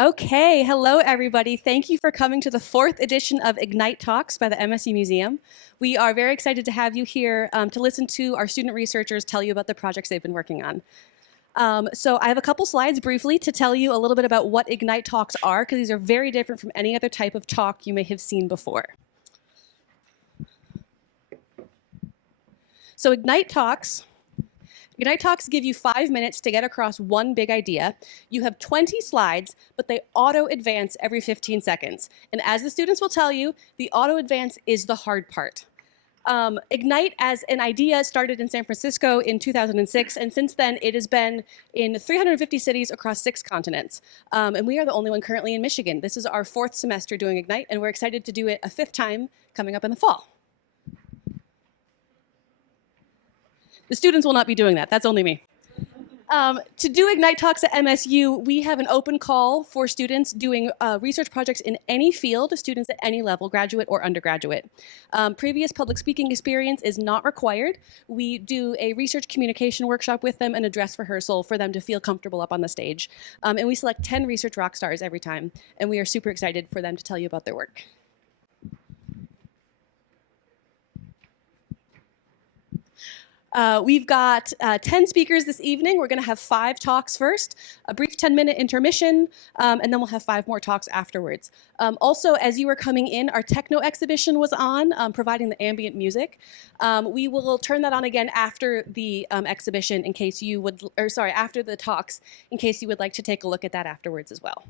Okay, hello everybody. Thank you for coming to the fourth edition of Ignite Talks by the MSU Museum. We are very excited to have you here to listen to our student researchers tell you about the projects they've been working on. So I have a couple slides briefly to tell you a little bit about what Ignite Talks are, because these are very different from any other type of talk you may have seen before. So Ignite Talks give you 5 minutes to get across one big idea. You have 20 slides, but they auto-advance every 15 seconds. And as the students will tell you, the auto-advance is the hard part. Ignite as an idea started in San Francisco in 2006, and since then it has been in 350 cities across 6 continents. And we are the only one currently in Michigan. This is our 4th semester doing Ignite, and we're excited to do it a 5th time coming up in the fall. The students will not be doing that. That's only me. To do Ignite Talks at MSU, we have an open call for students doing research projects in any field, students at any level, graduate or undergraduate. Previous public speaking experience is not required. We do a research communication workshop with them and a dress rehearsal for them to feel comfortable up on the stage. And we select 10 research rock stars every time, and we are super excited for them to tell you about their work. We've got 10 speakers this evening. We're going to have 5 talks first, a brief 10-minute intermission, and then we'll have 5 more talks afterwards. Also, as you were coming in, our techno exhibition was on, providing the ambient music. We will turn that on again after the exhibition in case you would, or sorry, after the talks, in case you would like to take a look at that afterwards as well.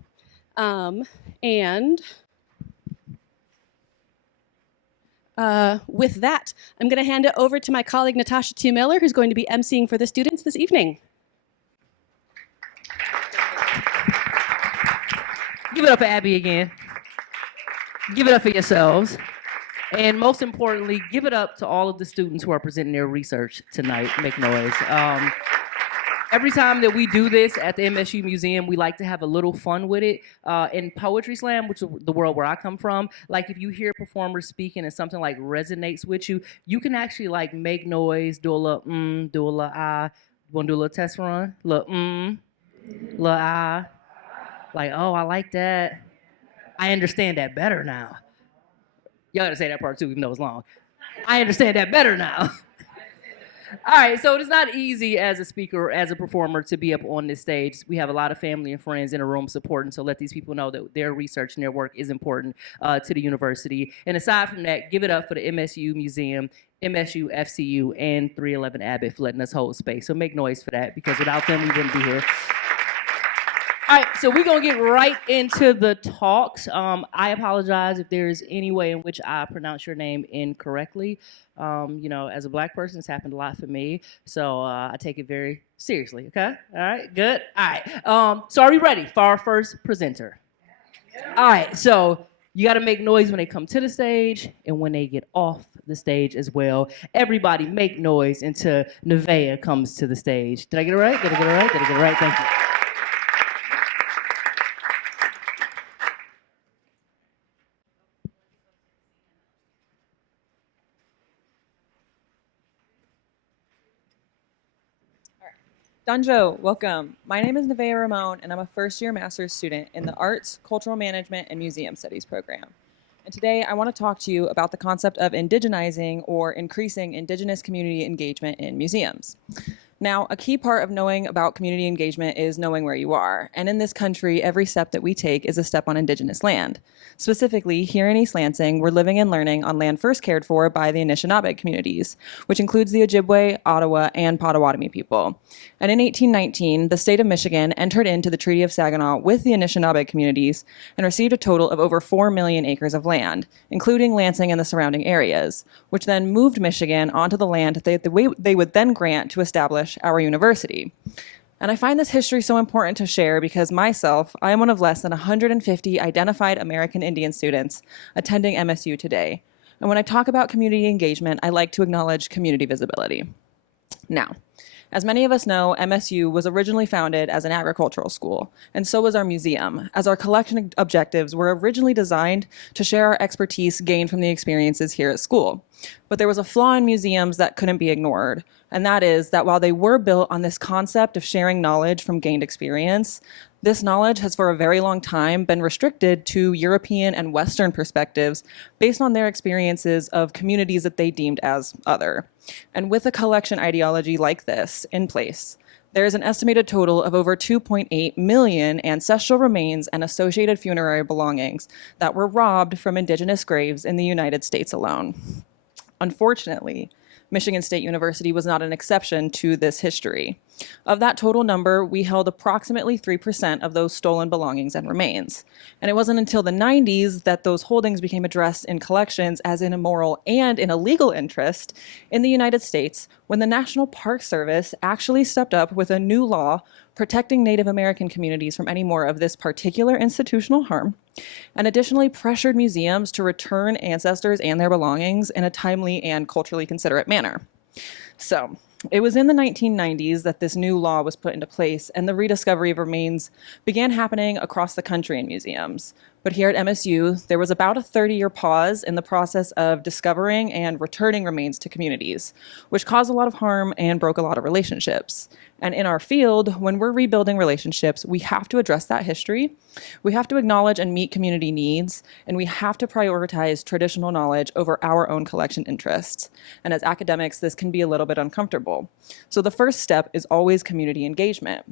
With that, I'm going to hand it over to my colleague Natasha T. Miller, who's going to be emceeing for the students this evening. Give it up for Abby again. Give it up for yourselves. And most importantly, give it up to all of the students who are presenting their research tonight. Make noise. Every time that we do this at the MSU Museum, we like to have a little fun with it. In Poetry Slam, which is the world where I come from, like if you hear performers speaking and something like resonates with you, you can actually like make noise, do a little do a little ah. Want to do a little test run? Little little ah. Like, oh, I like that. I understand that better now. Y'all gotta say that part too, even though it's long. I understand that better now. All right, so it's not easy as a speaker, as a performer, to be up on this stage. We have a lot of family and friends in the room supporting, so let these people know that their research and their work is important to the university. And aside from that, give it up for the MSU Museum, MSU, FCU, and 311 Abbott for letting us hold space. So make noise for that, because without them, we wouldn't be here. All right, so we're going to get right into the talks. I apologize if there's any way in which I pronounce your name incorrectly. You know, as a Black person, it's happened a lot for me, so I take it very seriously, okay? All right, good. All right, so are we ready for our first presenter? All right, so you got to make noise when they come to the stage and when they get off the stage as well. Everybody make noise until Nevaeh comes to the stage. Did I get it right? Did I get it right? Did I get it right? Thank you. Danjo, welcome. My name is Nevaeh Ramon, and I'm a first-year master's student in the Arts, Cultural Management, and Museum Studies program. And today I want to talk to you about the concept of indigenizing, or increasing Indigenous community engagement in museums. Now, a key part of knowing about community engagement is knowing where you are. And in this country, every step that we take is a step on Indigenous land. Specifically, here in East Lansing, we're living and learning on land first cared for by the Anishinaabe communities, which includes the Ojibwe, Ottawa, and Potawatomi people. And in 1819, the state of Michigan entered into the Treaty of Saginaw with the Anishinaabe communities and received a total of over 4 million acres of land, including Lansing and the surrounding areas, which then moved Michigan onto the land that they would then grant to establish our university. And I find this history so important to share because myself, I am one of less than 150 identified American Indian students attending MSU today. And when I talk about community engagement, I like to acknowledge community visibility. Now, as many of us know, MSU was originally founded as an agricultural school, and so was our museum, as our collection objectives were originally designed to share our expertise gained from the experiences here at school. But there was a flaw in museums that couldn't be ignored, and that is that while they were built on this concept of sharing knowledge from gained experience, this knowledge has for a very long time been restricted to European and Western perspectives based on their experiences of communities that they deemed as other. And with a collection ideology like this in place, there is an estimated total of over 2.8 million ancestral remains and associated funerary belongings that were robbed from Indigenous graves in the United States alone. Unfortunately, Michigan State University was not an exception to this history. Of that total number, we held approximately 3% of those stolen belongings and remains. And it wasn't until the 90s that those holdings became addressed in collections as in a moral and in a legal interest in the United States when the National Park Service actually stepped up with a new law protecting Native American communities from any more of this particular institutional harm, and additionally pressured museums to return ancestors and their belongings in a timely and culturally considerate manner. So, it was in the 1990s that this new law was put into place and the rediscovery of remains began happening across the country in museums. But here at MSU, there was about a 30-year pause in the process of discovering and returning remains to communities, which caused a lot of harm and broke a lot of relationships. And in our field, when we're rebuilding relationships, we have to address that history. We have to acknowledge and meet community needs, and we have to prioritize traditional knowledge over our own collection interests. And as academics, this can be a little bit uncomfortable. So the first step is always community engagement.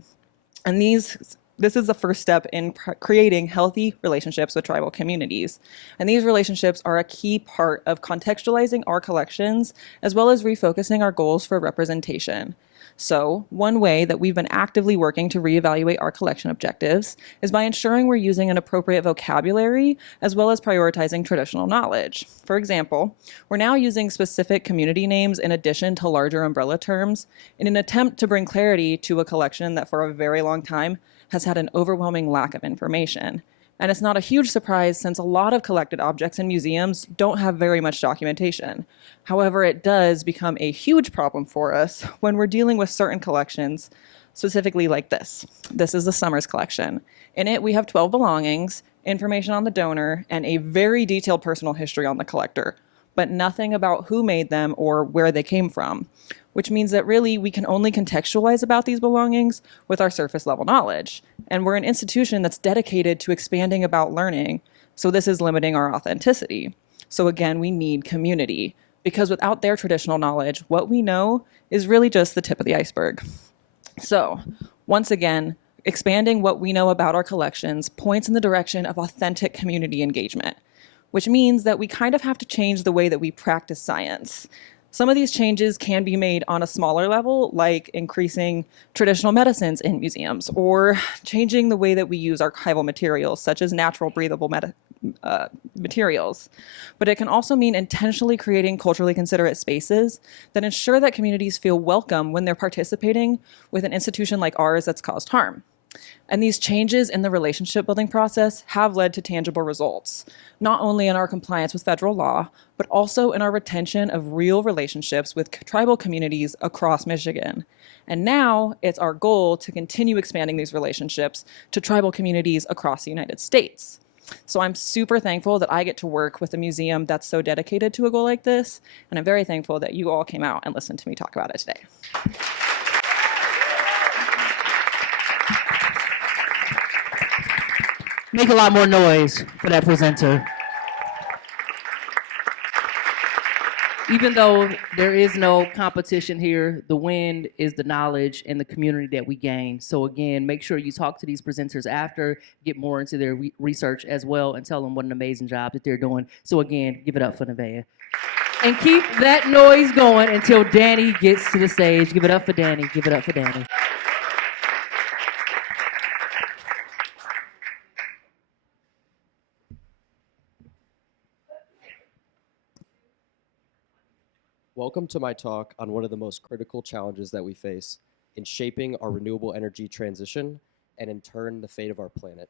And this is the first step in creating healthy relationships with tribal communities. And these relationships are a key part of contextualizing our collections, as well as refocusing our goals for representation. So one way that we've been actively working to reevaluate our collection objectives is by ensuring we're using an appropriate vocabulary as well as prioritizing traditional knowledge. For example, we're now using specific community names in addition to larger umbrella terms in an attempt to bring clarity to a collection that for a very long time has had an overwhelming lack of information. And it's not a huge surprise since a lot of collected objects in museums don't have very much documentation. However, it does become a huge problem for us when we're dealing with certain collections, specifically like this. This is the Summers collection. In it, we have 12 belongings, information on the donor, and a very detailed personal history on the collector, but nothing about who made them or where they came from, which means that really we can only contextualize about these belongings with our surface level knowledge. And we're an institution that's dedicated to expanding about learning, so this is limiting our authenticity. So again, we need community, because without their traditional knowledge, what we know is really just the tip of the iceberg. So once again, expanding what we know about our collections points in the direction of authentic community engagement, which means that we kind of have to change the way that we practice science. Some of these changes can be made on a smaller level, like increasing traditional medicines in museums or changing the way that we use archival materials, such as natural breathable materials. But it can also mean intentionally creating culturally considerate spaces that ensure that communities feel welcome when they're participating with an institution like ours that's caused harm. And these changes in the relationship building process have led to tangible results, not only in our compliance with federal law, but also in our retention of real relationships with tribal communities across Michigan. And now it's our goal to continue expanding these relationships to tribal communities across the United States. So I'm super thankful that I get to work with a museum that's so dedicated to a goal like this, and I'm very thankful that you all came out and listened to me talk about it today. Make a lot more noise for that presenter. Even though there is no competition here, the win is the knowledge and the community that we gain. So again, make sure you talk to these presenters after, get more into their research as well, and tell them what an amazing job that they're doing. So again, give it up for Nevaeh. And keep that noise going until Danny gets to the stage. Give it up for Danny. Give it up for Danny. Welcome to my talk on one of the most critical challenges that we face in shaping our renewable energy transition and in turn the fate of our planet.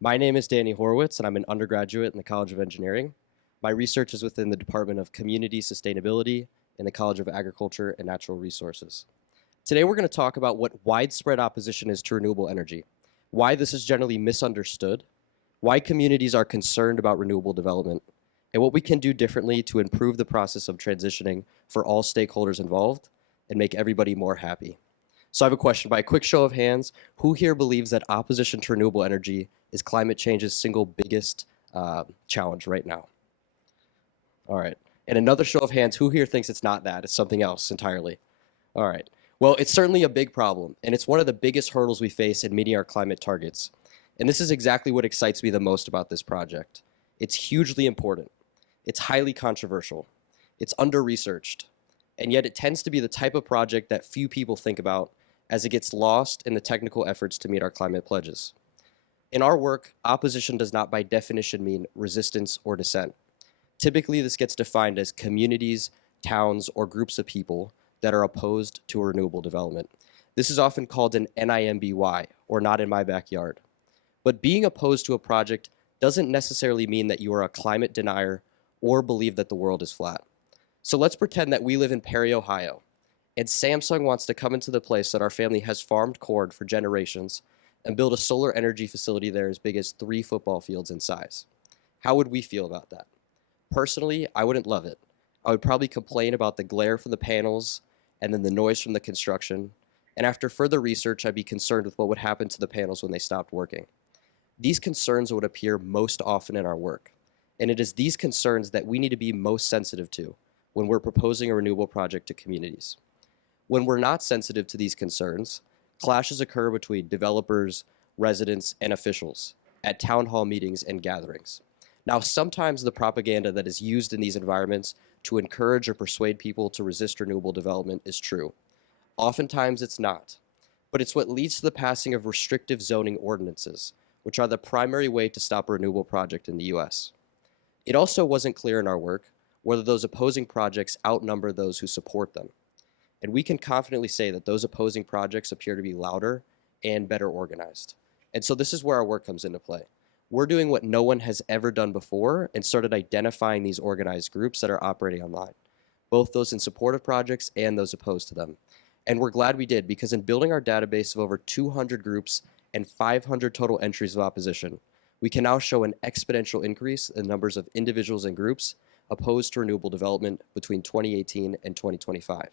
My name is Danny Horowitz and I'm an undergraduate in the College of Engineering. My research is within the Department of Community Sustainability in the College of Agriculture and Natural Resources. Today we're going to talk about what widespread opposition is to renewable energy, why this is generally misunderstood, why communities are concerned about renewable development, and what we can do differently to improve the process of transitioning for all stakeholders involved and make everybody more happy. So I have a question. By a quick show of hands, who here believes that opposition to renewable energy is climate change's single biggest challenge right now? All right. And another show of hands, who here thinks it's not that? It's something else entirely. All right. Well, it's certainly a big problem, and it's one of the biggest hurdles we face in meeting our climate targets. And this is exactly what excites me the most about this project. It's hugely important. It's highly controversial. It's under-researched. And yet it tends to be the type of project that few people think about as it gets lost in the technical efforts to meet our climate pledges. In our work, opposition does not by definition mean resistance or dissent. Typically, this gets defined as communities, towns, or groups of people that are opposed to a renewable development. This is often called an NIMBY, or not in my backyard. But being opposed to a project doesn't necessarily mean that you are a climate denier or believe that the world is flat. So let's pretend that we live in Perry, Ohio, and Samsung wants to come into the place that our family has farmed corn for generations and build a solar energy facility there as big as 3 football fields in size. How would we feel about that? Personally, I wouldn't love it. I would probably complain about the glare from the panels and then the noise from the construction. And after further research, I'd be concerned with what would happen to the panels when they stopped working. These concerns would appear most often in our work. And it is these concerns that we need to be most sensitive to when we're proposing a renewable project to communities. When we're not sensitive to these concerns, clashes occur between developers, residents, and officials at town hall meetings and gatherings. Now, sometimes the propaganda that is used in these environments to encourage or persuade people to resist renewable development is true. Oftentimes it's not, but it's what leads to the passing of restrictive zoning ordinances, which are the primary way to stop a renewable project in the US. It also wasn't clear in our work whether those opposing projects outnumber those who support them. And we can confidently say that those opposing projects appear to be louder and better organized. And so this is where our work comes into play. We're doing what no one has ever done before and started identifying these organized groups that are operating online, both those in support of projects and those opposed to them. And we're glad we did, because in building our database of over 200 groups and 500 total entries of opposition, we can now show an exponential increase in numbers of individuals and groups opposed to renewable development between 2018 and 2025.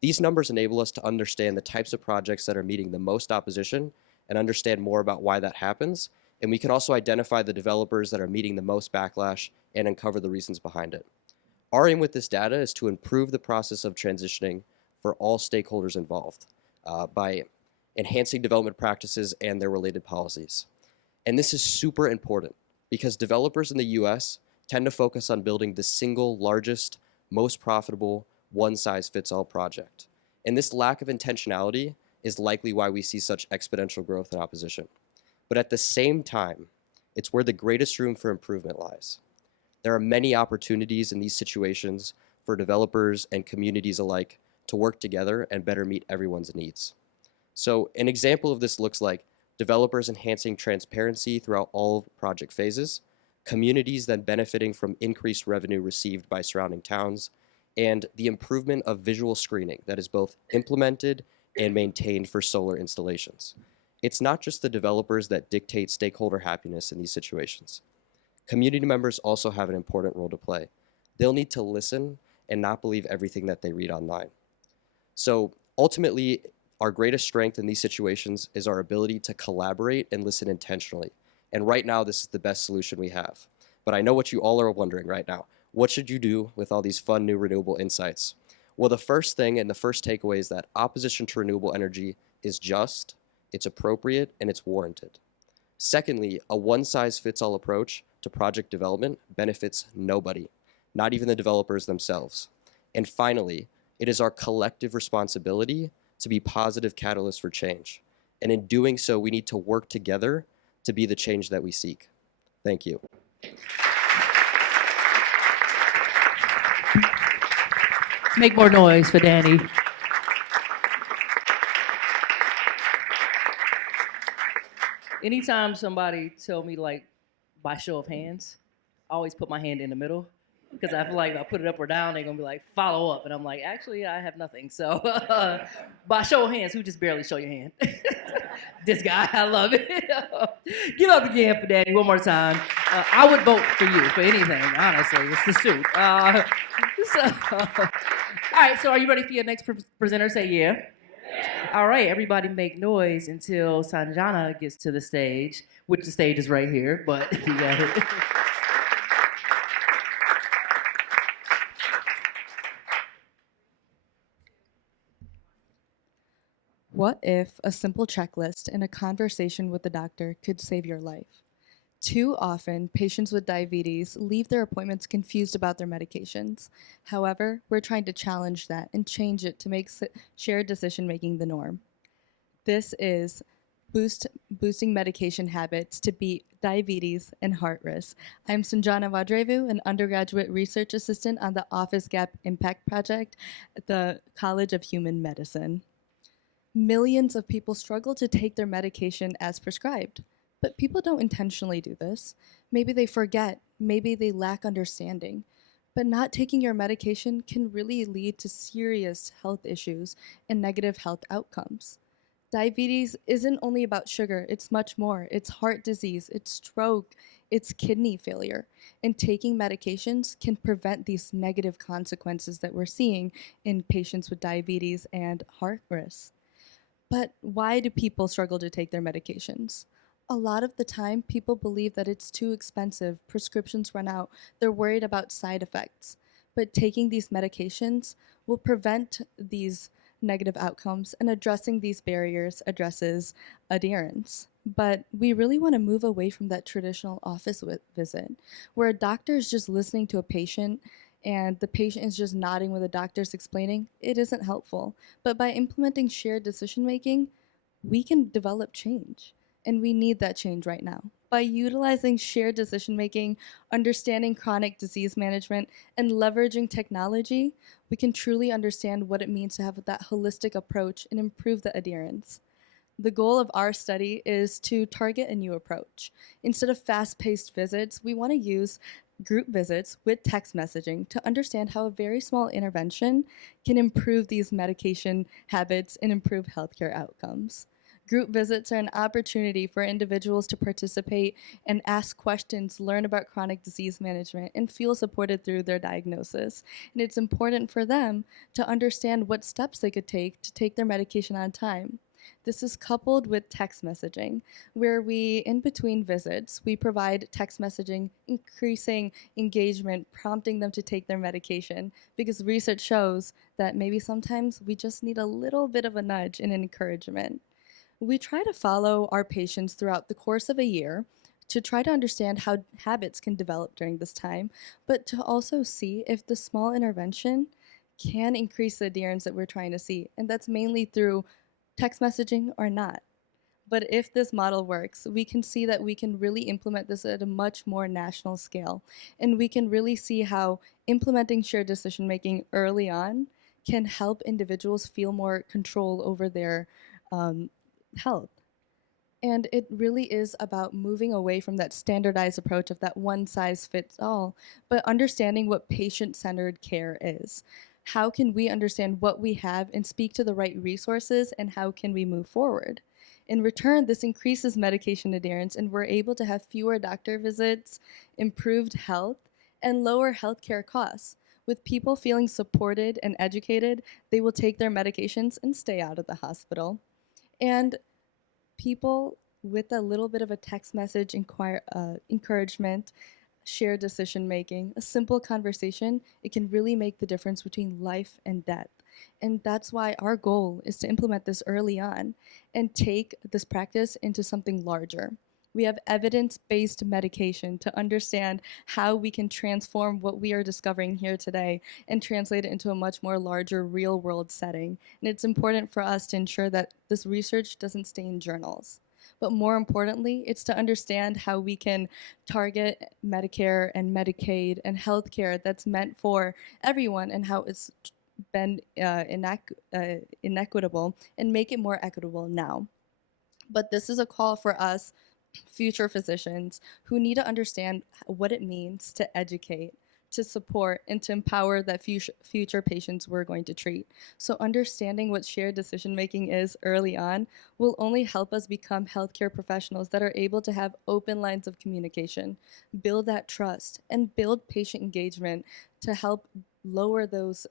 These numbers enable us to understand the types of projects that are meeting the most opposition and understand more about why that happens. And we can also identify the developers that are meeting the most backlash and uncover the reasons behind it. Our aim with this data is to improve the process of transitioning for all stakeholders involved by enhancing development practices and their related policies. And this is super important because developers in the US tend to focus on building the single largest, most profitable, one-size-fits-all project. And this lack of intentionality is likely why we see such exponential growth in opposition. But at the same time, it's where the greatest room for improvement lies. There are many opportunities in these situations for developers and communities alike to work together and better meet everyone's needs. So an example of this looks like developers enhancing transparency throughout all project phases, communities then benefiting from increased revenue received by surrounding towns, and the improvement of visual screening that is both implemented and maintained for solar installations. It's not just the developers that dictate stakeholder happiness in these situations. Community members also have an important role to play. They'll need to listen and not believe everything that they read online. So ultimately, our greatest strength in these situations is our ability to collaborate and listen intentionally. And right now, this is the best solution we have. But I know what you all are wondering right now. What should you do with all these fun new renewable insights? Well, the first thing and the first takeaway is that opposition to renewable energy is just, it's appropriate, and it's warranted. Secondly, a one-size-fits-all approach to project development benefits nobody, not even the developers themselves. And finally, it is our collective responsibility to be positive catalysts for change. And in doing so, we need to work together to be the change that we seek. Thank you. Make more noise for Danny. Anytime somebody tell me, like, by show of hands, I always put my hand in the middle because I feel like if I put it up or down, they're gonna be like, follow up. And I'm like, actually, I have nothing. So by show of hands, who just barely show your hand? This guy, I love it. Give up again for Daddy one more time. I would vote for you for anything, honestly. It's the suit. All right, so are you ready for your next presenter? Say yeah. All right, everybody make noise until Sanjana gets to the stage, which the stage is right here, but you got it. What if a simple checklist and a conversation with the doctor could save your life? Too often, patients with diabetes leave their appointments confused about their medications. However, we're trying to challenge that and change it to make shared decision-making the norm. This is boosting medication habits to beat diabetes and heart risk. I'm Sanjana Vadrevu, an undergraduate research assistant on the Office Gap Impact Project at the College of Human Medicine. Millions of people struggle to take their medication as prescribed, but people don't intentionally do this. Maybe they forget, maybe they lack understanding, but not taking your medication can really lead to serious health issues and negative health outcomes. Diabetes isn't only about sugar, it's much more. It's heart disease, it's stroke, it's kidney failure. And taking medications can prevent these negative consequences that we're seeing in patients with diabetes and heart risk. But why do people struggle to take their medications? A lot of the time, people believe that it's too expensive, prescriptions run out, they're worried about side effects. But taking these medications will prevent these negative outcomes, and addressing these barriers addresses adherence. But we really want to move away from that traditional office visit, where a doctor is just listening to a patient and the patient is just nodding when the doctor's explaining. It isn't helpful. But by implementing shared decision making, we can develop change. And we need that change right now. By utilizing shared decision making, understanding chronic disease management, and leveraging technology, we can truly understand what it means to have that holistic approach and improve the adherence. The goal of our study is to target a new approach. Instead of fast-paced visits, we want to use group visits with text messaging to understand how a very small intervention can improve these medication habits and improve healthcare outcomes. Group visits are an opportunity for individuals to participate and ask questions, learn about chronic disease management, and feel supported through their diagnosis. And it's important for them to understand what steps they could take to take their medication on time. This is coupled with text messaging, where we, in between visits, we provide text messaging, increasing engagement, prompting them to take their medication, because research shows that maybe sometimes we just need a little bit of a nudge and encouragement. We try to follow our patients throughout the course of a year to try to understand how habits can develop during this time, but to also see if the small intervention can increase the adherence that we're trying to see. And that's mainly through text messaging or not. But if this model works, we can see that we can really implement this at a much more national scale. And we can really see how implementing shared decision making early on can help individuals feel more control over their health. And it really is about moving away from that standardized approach of that one size fits all, but understanding what patient-centered care is. How can we understand what we have and speak to the right resources, and how can we move forward? In return, this increases medication adherence, and we're able to have fewer doctor visits, improved health, and lower healthcare costs. With people feeling supported and educated, they will take their medications and stay out of the hospital. And people with a little bit of a text message encouragement, shared decision making, a simple conversation, it can really make the difference between life and death. And that's why our goal is to implement this early on and take this practice into something larger. We have evidence-based medication to understand how we can transform what we are discovering here today and translate it into a much more larger real-world setting. And it's important for us to ensure that this research doesn't stay in journals. But more importantly, it's to understand how we can target Medicare and Medicaid and healthcare that's meant for everyone, and how it's been inequitable, and make it more equitable now. But this is a call for us future physicians who need to understand what it means to educate, to support, and to empower that future patients we're going to treat. So understanding what shared decision making is early on will only help us become healthcare professionals that are able to have open lines of communication, build that trust, and build patient engagement to help lower those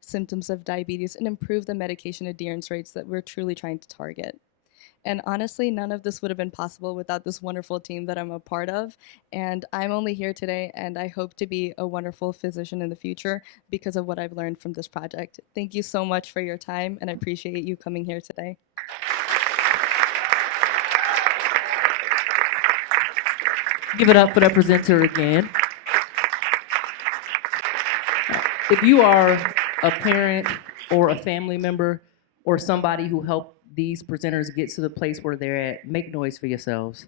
symptoms of diabetes and improve the medication adherence rates that we're truly trying to target. And honestly, none of this would have been possible without this wonderful team that I'm a part of. And I'm only here today, and I hope to be a wonderful physician in the future because of what I've learned from this project. Thank you so much for your time, and I appreciate you coming here today. Give it up for the presenter again. If you are a parent or a family member or somebody who helped these presenters get to the place where they're at, make noise for yourselves.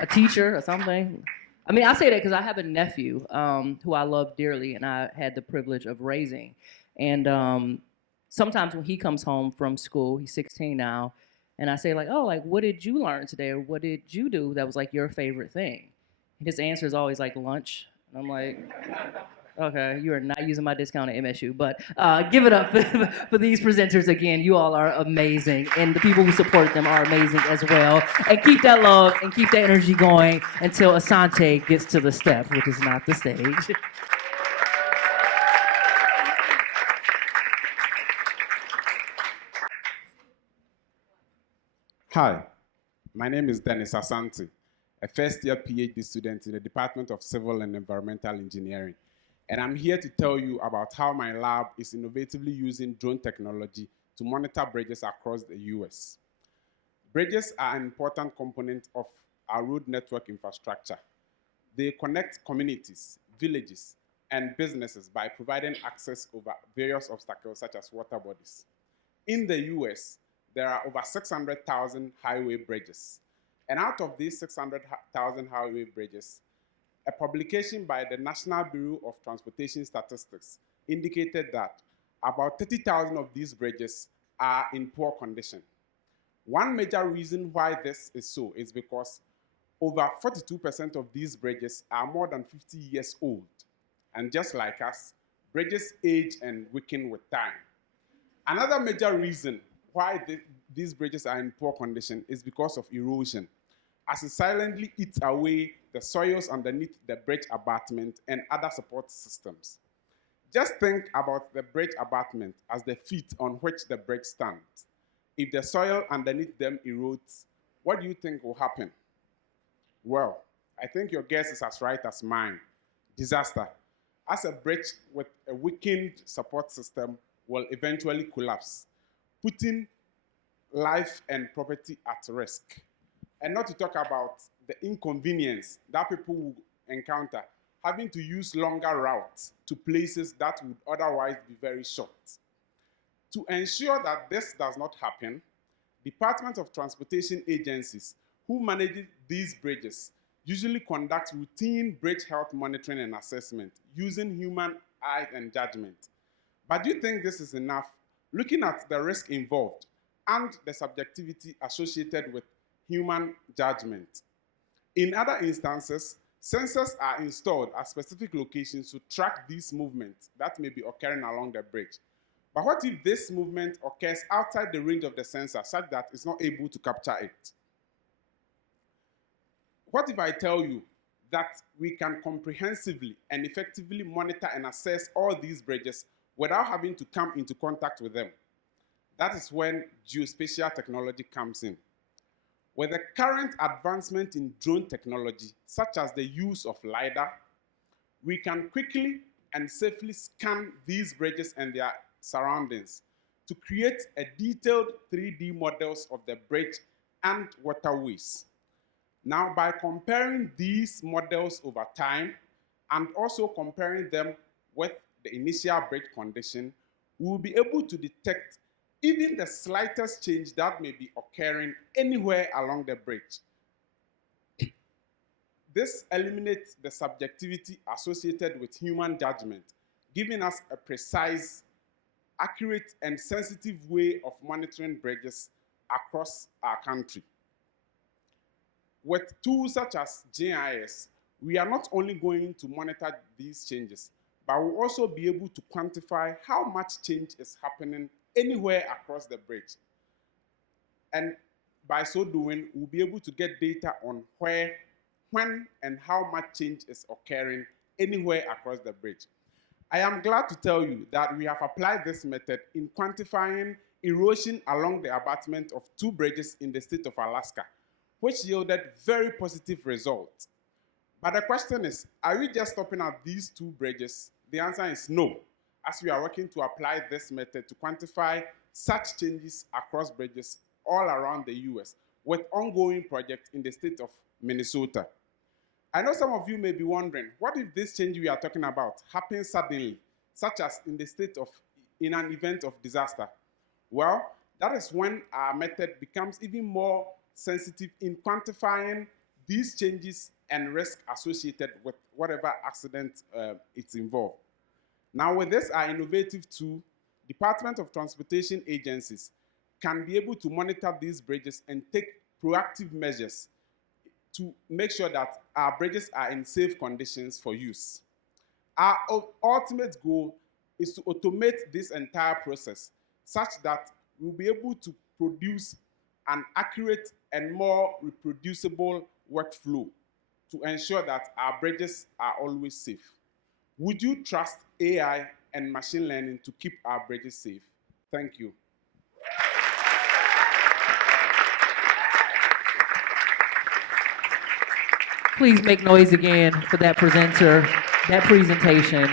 A teacher or something. I mean, I say that because I have a nephew who I love dearly and I had the privilege of raising. And sometimes when he comes home from school, he's 16 now, and I say like, oh, like, what did you learn today? Or what did you do that was like your favorite thing? And his answer is always like lunch. And I'm like, okay, you are not using my discount at MSU, but give it up for these presenters again. You all are amazing, and the people who support them are amazing as well. And keep that love and keep that energy going until Asante gets to the step, which is not the stage. Hi, my name is Dennis Asante, a first-year PhD student in the Department of Civil and Environmental Engineering. And I'm here to tell you about how my lab is innovatively using drone technology to monitor bridges across the US. Bridges are an important component of our road network infrastructure. They connect communities, villages, and businesses by providing access over various obstacles such as water bodies. In the US, there are over 600,000 highway bridges. And out of these 600,000 highway bridges, a publication by the National Bureau of Transportation Statistics indicated that about 30,000 of these bridges are in poor condition. One major reason why this is so is because over 42% of these bridges are more than 50 years old. And just like us, bridges age and weaken with time. Another major reason why these bridges are in poor condition is because of erosion, as it silently eats away the soils underneath the bridge abutment and other support systems. Just think about the bridge abutment as the feet on which the bridge stands. If the soil underneath them erodes, what do you think will happen? Well, I think your guess is as right as mine. Disaster, as a bridge with a weakened support system will eventually collapse, putting life and property at risk. And not to talk about the inconvenience that people will encounter having to use longer routes to places that would otherwise be very short. To ensure that this does not happen, Department of Transportation agencies who manage these bridges usually conduct routine bridge health monitoring and assessment using human eye and judgment. But do you think this is enough? Looking at the risk involved and the subjectivity associated with human judgment. In other instances, sensors are installed at specific locations to track these movements that may be occurring along the bridge. But what if this movement occurs outside the range of the sensor such that it's not able to capture it? What if I tell you that we can comprehensively and effectively monitor and assess all these bridges without having to come into contact with them? That is when geospatial technology comes in. With the current advancement in drone technology, such as the use of LiDAR, we can quickly and safely scan these bridges and their surroundings to create a detailed 3D models of the bridge and waterways. Now, by comparing these models over time and also comparing them with the initial bridge condition, we will be able to detect even the slightest change that may be occurring anywhere along the bridge. This eliminates the subjectivity associated with human judgment, giving us a precise, accurate, and sensitive way of monitoring bridges across our country. With tools such as GIS, we are not only going to monitor these changes, but we'll also be able to quantify how much change is happening anywhere across the bridge. And by so doing, we'll be able to get data on where, when, and how much change is occurring anywhere across the bridge. I am glad to tell you that we have applied this method in quantifying erosion along the abutment of 2 bridges in the state of Alaska, which yielded very positive results. But the question is, are we just stopping at these 2 bridges? The answer is no, as we are working to apply this method to quantify such changes across bridges all around the US with ongoing projects in the state of Minnesota. I know some of you may be wondering, what if this change we are talking about happens suddenly, such as in an event of disaster? Well, that is when our method becomes even more sensitive in quantifying these changes and risk associated with whatever accident it's involved. Now, with this, our innovative tool, Department of Transportation agencies can be able to monitor these bridges and take proactive measures to make sure that our bridges are in safe conditions for use. Our ultimate goal is to automate this entire process such that we'll be able to produce an accurate and more reproducible workflow to ensure that our bridges are always safe. Would you trust AI and machine learning to keep our bridges safe? Thank you. Please make noise again for that presenter, that presentation,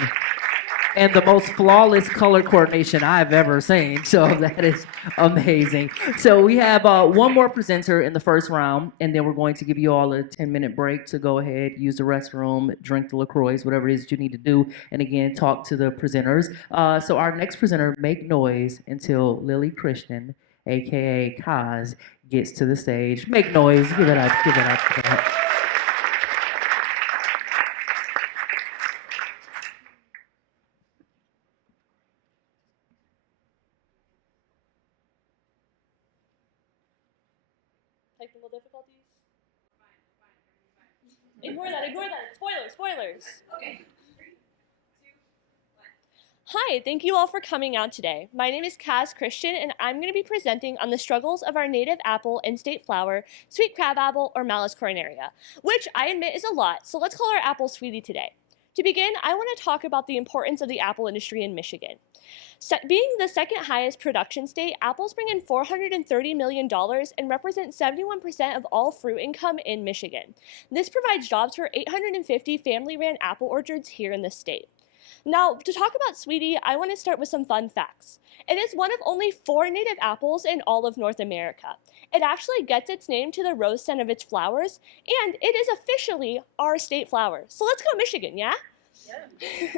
and the most flawless color coordination I've ever seen. So that is amazing. So we have one more presenter in the first round, and then we're going to give you all a 10-minute break to go ahead, use the restroom, drink the LaCroix, whatever it is that you need to do, and again, talk to the presenters. So our next presenter, make noise until Lily Christian, AKA Kaz, gets to the stage. Make noise, give it up, give it up, give it up. Technical difficulties? Ignore that. Spoilers. Okay. 3, 2, 1. Hi, thank you all for coming out today. My name is Kaz Christian, and I'm going to be presenting on the struggles of our native apple and state flower, sweet crabapple, or Malus coronaria, which I admit is a lot, so let's call our apple Sweetie today. To begin, I want to talk about the importance of the apple industry in Michigan. Being the second highest production state, apples bring in $430 million and represent 71% of all fruit income in Michigan. This provides jobs for 850 family-ran apple orchards here in the state. Now, to talk about Sweetie, I want to start with some fun facts. It is one of only 4 native apples in all of North America. It actually gets its name to the rose scent of its flowers, and it is officially our state flower. So let's go Michigan, yeah? Yeah.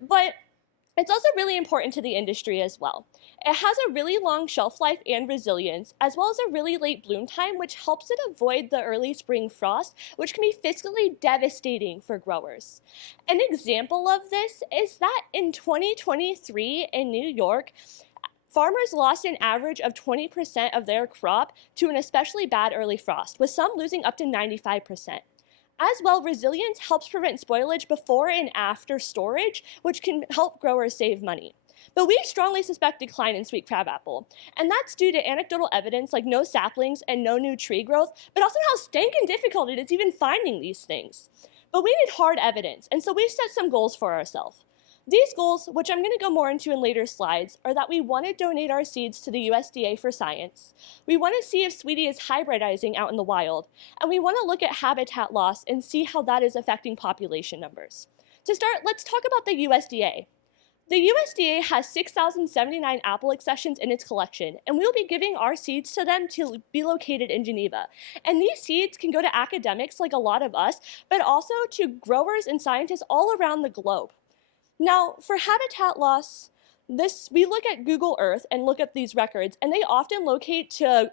But it's also really important to the industry as well. It has a really long shelf life and resilience, as well as a really late bloom time, which helps it avoid the early spring frost, which can be fiscally devastating for growers. An example of this is that in 2023 in New York, farmers lost an average of 20% of their crop to an especially bad early frost, with some losing up to 95%. As well, resilience helps prevent spoilage before and after storage, which can help growers save money. But we strongly suspect decline in sweet crabapple, and that's due to anecdotal evidence like no saplings and no new tree growth, but also how stinking difficult it is even finding these things. But we need hard evidence, and so we've set some goals for ourselves. These goals, which I'm going to go more into in later slides, are that we want to donate our seeds to the USDA for science. We want to see if Sweetie is hybridizing out in the wild, and we want to look at habitat loss and see how that is affecting population numbers. To start, let's talk about the USDA. The USDA has 6,079 apple accessions in its collection, and we will be giving our seeds to them to be located in Geneva. And these seeds can go to academics like a lot of us, but also to growers and scientists all around the globe. Now, for habitat loss, we look at Google Earth and look at these records, and they often locate to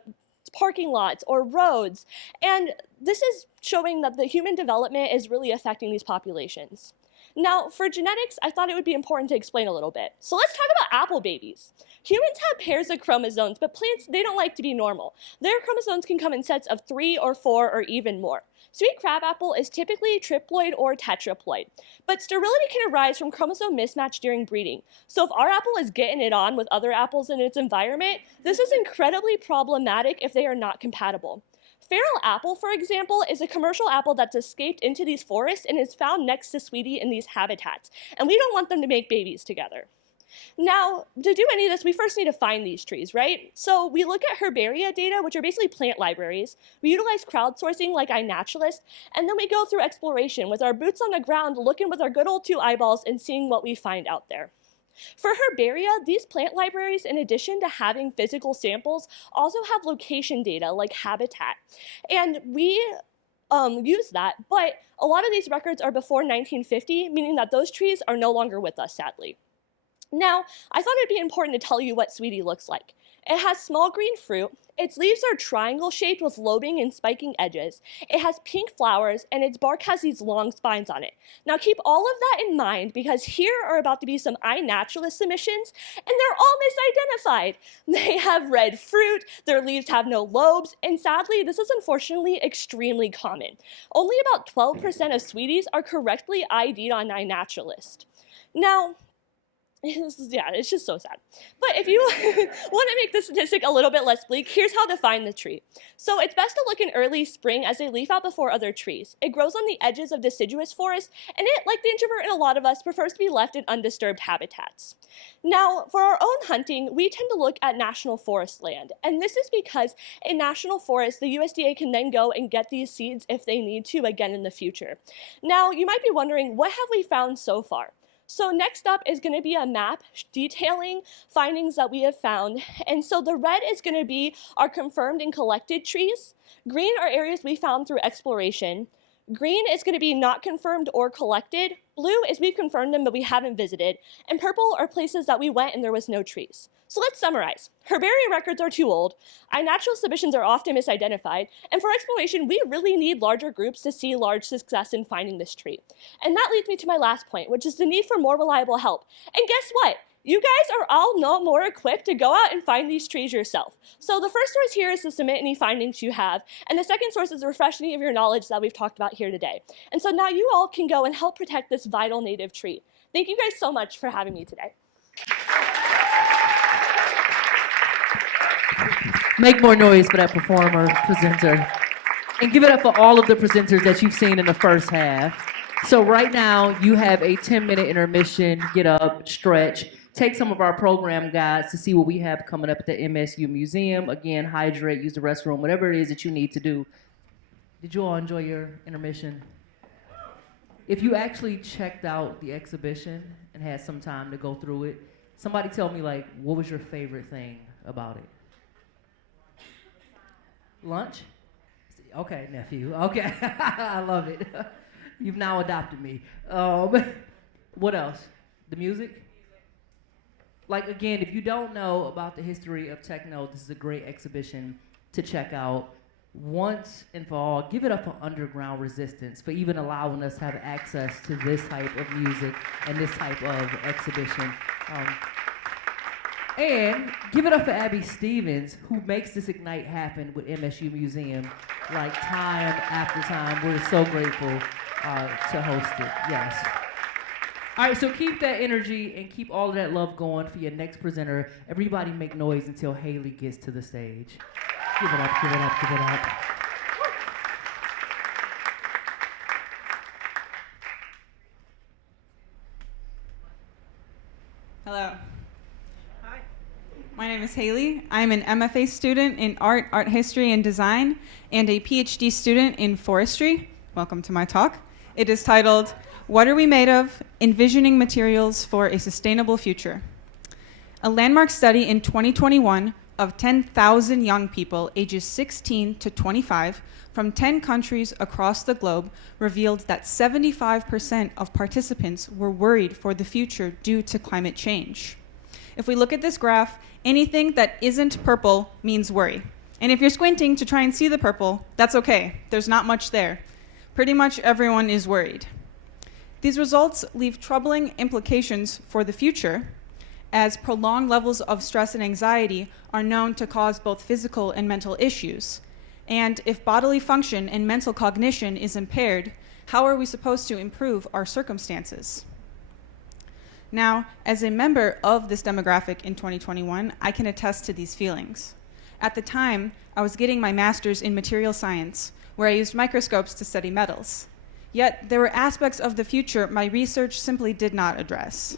parking lots or roads, and this is showing that the human development is really affecting these populations. Now, for genetics, I thought it would be important to explain a little bit. So let's talk about apple babies. Humans have pairs of chromosomes, but plants, they don't like to be normal. Their chromosomes can come in sets of 3 or 4 or even more. Sweet crabapple is typically triploid or tetraploid, but sterility can arise from chromosome mismatch during breeding. So if our apple is getting it on with other apples in its environment, this is incredibly problematic if they are not compatible. Feral apple, for example, is a commercial apple that's escaped into these forests and is found next to sweetie in these habitats, and we don't want them to make babies together. Now, to do any of this, we first need to find these trees, right? So we look at herbaria data, which are basically plant libraries. We utilize crowdsourcing like iNaturalist, and then we go through exploration with our boots on the ground, looking with our good old 2 eyeballs and seeing what we find out there. For herbaria, these plant libraries, in addition to having physical samples, also have location data like habitat. And we use that, but a lot of these records are before 1950, meaning that those trees are no longer with us, sadly. Now, I thought it'd be important to tell you what sweetie looks like. It has small green fruit, its leaves are triangle-shaped with lobing and spiking edges, it has pink flowers, and its bark has these long spines on it. Now keep all of that in mind because here are about to be some iNaturalist submissions, and they're all misidentified. They have red fruit, their leaves have no lobes, and sadly, this is unfortunately extremely common. Only about 12% of sweeties are correctly ID'd on iNaturalist. Now, it's just so sad. But if you want to make the statistic a little bit less bleak, here's how to find the tree. So it's best to look in early spring as they leaf out before other trees. It grows on the edges of deciduous forest, and it, like the introvert in a lot of us, prefers to be left in undisturbed habitats. Now, for our own hunting, we tend to look at national forest land, and this is because in national forests, the USDA can then go and get these seeds if they need to again in the future. Now, you might be wondering, what have we found so far? So next up is going to be a map detailing findings that we have found. And so the red is going to be our confirmed and collected trees. Green are areas we found through exploration. Green is going to be not confirmed or collected. Blue is we've confirmed them but we haven't visited. And purple are places that we went and there was no trees. So let's summarize. Herbaria records are too old, iNaturalist submissions are often misidentified, and for exploration, we really need larger groups to see large success in finding this tree. And that leads me to my last point, which is the need for more reliable help. And guess what? You guys are all no more equipped to go out and find these trees yourself. So the first source here is to submit any findings you have, and the second source is a refreshing of your knowledge that we've talked about here today. And so now you all can go and help protect this vital native tree. Thank you guys so much for having me today. Make more noise for that performer, presenter. And give it up for all of the presenters that you've seen in the first half. So right now, you have a 10-minute intermission. Get up, stretch. Take some of our program guides to see what we have coming up at the MSU Museum. Again, hydrate, use the restroom, whatever it is that you need to do. Did you all enjoy your intermission? If you actually checked out the exhibition and had some time to go through it, somebody tell me, like, what was your favorite thing about it? Lunch? Okay, nephew. Okay, I love it. You've now adopted me. What else? The music? Like, again, if you don't know about the history of techno, this is a great exhibition to check out. Once and for all, give it up for Underground Resistance for even allowing us to have access to this type of music and this type of exhibition. And give it up for Abby Stevens, who makes this Ignite happen with MSU Museum, like time after time. We're so grateful to host it, yes. All right, so keep that energy and keep all of that love going for your next presenter. Everybody make noise until Hailey gets to the stage. Give it up, give it up, give it up. Hello. Hi. My name is Hailey. I'm an MFA student in art, art history, and design, and a PhD student in forestry. Welcome to my talk. It is titled, What Are We Made Of? Envisioning Materials for a Sustainable Future. A landmark study in 2021 of 10,000 young people ages 16 to 25 from 10 countries across the globe revealed that 75% of participants were worried for the future due to climate change. If we look at this graph, anything that isn't purple means worry. And if you're squinting to try and see the purple, that's okay. There's not much there. Pretty much everyone is worried. These results leave troubling implications for the future, as prolonged levels of stress and anxiety are known to cause both physical and mental issues. And if bodily function and mental cognition is impaired, how are we supposed to improve our circumstances? Now, as a member of this demographic in 2021, I can attest to these feelings. At the time, I was getting my master's in material science, where I used microscopes to study metals. Yet, there were aspects of the future my research simply did not address.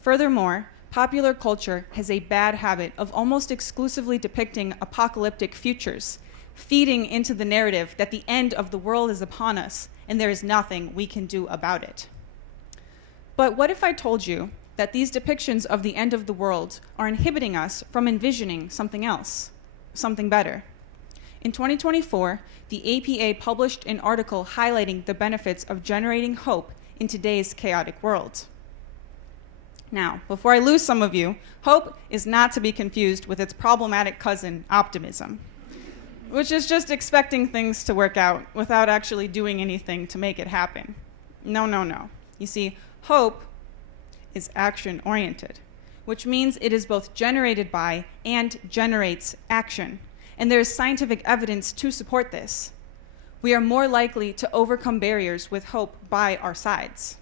Furthermore, popular culture has a bad habit of almost exclusively depicting apocalyptic futures, feeding into the narrative that the end of the world is upon us and there is nothing we can do about it. But what if I told you that these depictions of the end of the world are inhibiting us from envisioning something else, something better? In 2024, the APA published an article highlighting the benefits of generating hope in today's chaotic world. Now, before I lose some of you, hope is not to be confused with its problematic cousin, optimism, which is just expecting things to work out without actually doing anything to make it happen. No, no, no. You see, hope is action-oriented, which means it is both generated by and generates action. And there is scientific evidence to support this. We are more likely to overcome barriers with hope by our sides.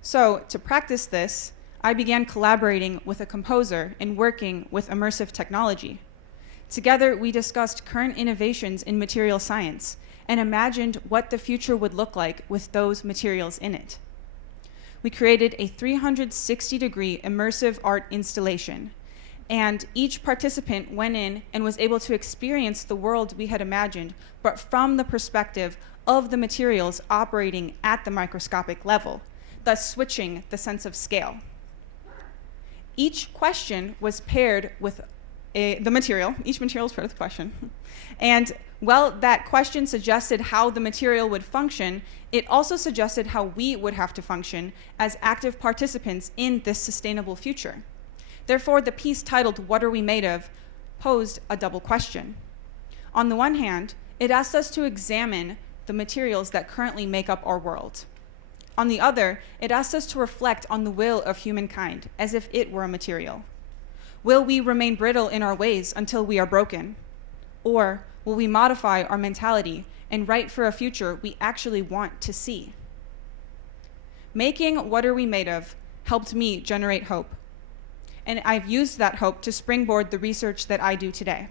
So, to practice this, I began collaborating with a composer and working with immersive technology. Together, we discussed current innovations in material science and imagined what the future would look like with those materials in it. We created a 360-degree immersive art installation, and each participant went in and was able to experience the world we had imagined, but from the perspective of the materials operating at the microscopic level, thus switching the sense of scale. Each question was paired with the material. Each material is paired with a question. And while that question suggested how the material would function, it also suggested how we would have to function as active participants in this sustainable future. Therefore, the piece titled, "What Are We Made Of?" posed a double question. On the one hand, it asked us to examine the materials that currently make up our world. On the other, it asked us to reflect on the will of humankind as if it were a material. Will we remain brittle in our ways until we are broken? Or will we modify our mentality and write for a future we actually want to see? Making What Are We Made Of helped me generate hope. And I've used that hope to springboard the research that I do today.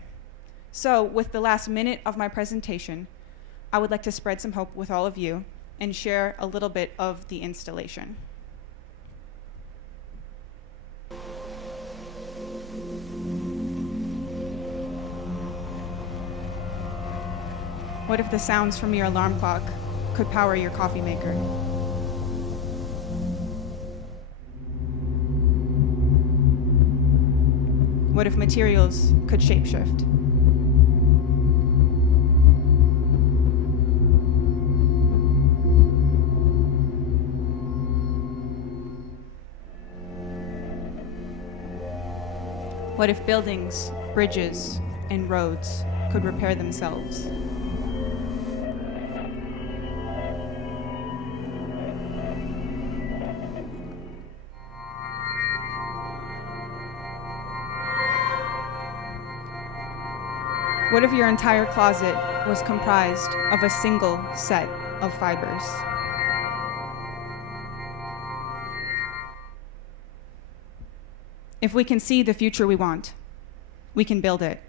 So with the last minute of my presentation, I would like to spread some hope with all of you and share a little bit of the installation. What if the sounds from your alarm clock could power your coffee maker? What if materials could shapeshift? What if buildings, bridges, and roads could repair themselves? What if your entire closet was comprised of a single set of fibers? If we can see the future we want, we can build it.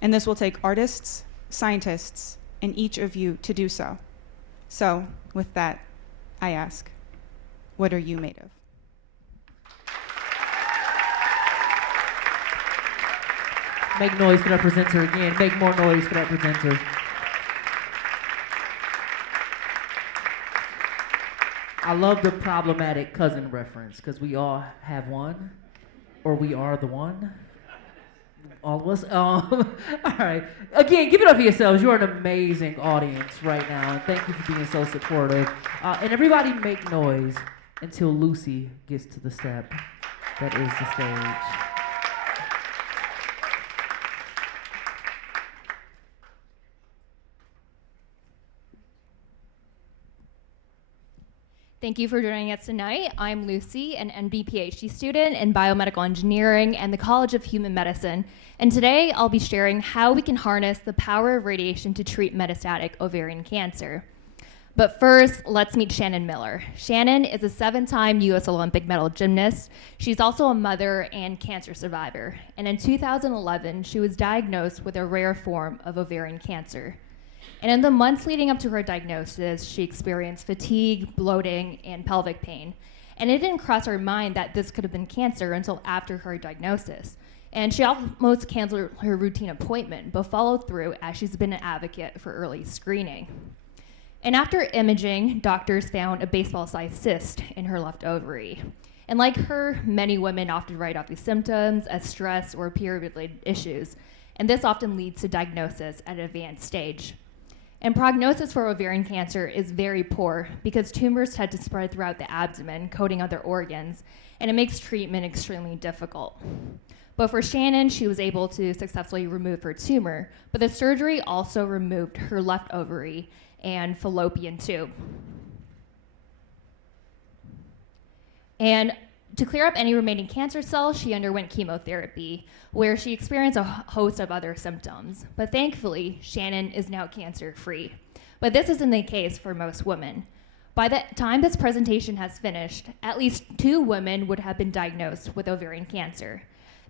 And this will take artists, scientists, and each of you to do so. So, with that, I ask, what are you made of? Make noise for that presenter again. Make more noise for that presenter. I love the problematic cousin reference because we all have one, or we are the one. All of us. All right. Again, give it up for yourselves. You're an amazing audience right now, and thank you for being so supportive. And everybody make noise until Lucy gets to the step that is the stage. Thank you for joining us tonight. I'm Lucy, an MD PhD student in biomedical engineering and the College of Human Medicine. And today I'll be sharing how we can harness the power of radiation to treat metastatic ovarian cancer. But first, let's meet Shannon Miller. Shannon is a 7-time U.S. Olympic medal gymnast. She's also a mother and cancer survivor. And in 2011, she was diagnosed with a rare form of ovarian cancer. And in the months leading up to her diagnosis, she experienced fatigue, bloating, and pelvic pain. And it didn't cross her mind that this could have been cancer until after her diagnosis. And she almost canceled her routine appointment, but followed through as she's been an advocate for early screening. And after imaging, doctors found a baseball-sized cyst in her left ovary. And like her, many women often write off these symptoms as stress or period-related issues. And this often leads to diagnosis at an advanced stage. And prognosis for ovarian cancer is very poor because tumors tend to spread throughout the abdomen, coating other organs, and it makes treatment extremely difficult. But for Shannon, she was able to successfully remove her tumor, but the surgery also removed her left ovary and fallopian tube. And to clear up any remaining cancer cells, she underwent chemotherapy, where she experienced a host of other symptoms. But thankfully, Shannon is now cancer-free. But this isn't the case for most women. By the time this presentation has finished, at least 2 women would have been diagnosed with ovarian cancer.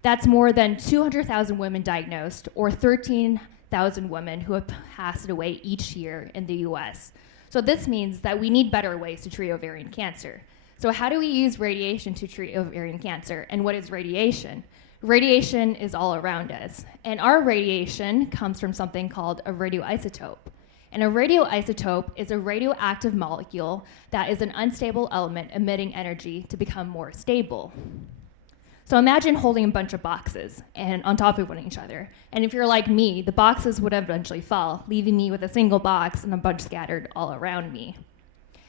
That's more than 200,000 women diagnosed, or 13,000 women who have passed away each year in the US. So this means that we need better ways to treat ovarian cancer. So how do we use radiation to treat ovarian cancer? And what is radiation? Radiation is all around us. And our radiation comes from something called a radioisotope. And a radioisotope is a radioactive molecule that is an unstable element emitting energy to become more stable. So imagine holding a bunch of boxes and on top of one each other. And if you're like me, the boxes would eventually fall, leaving me with a single box and a bunch scattered all around me.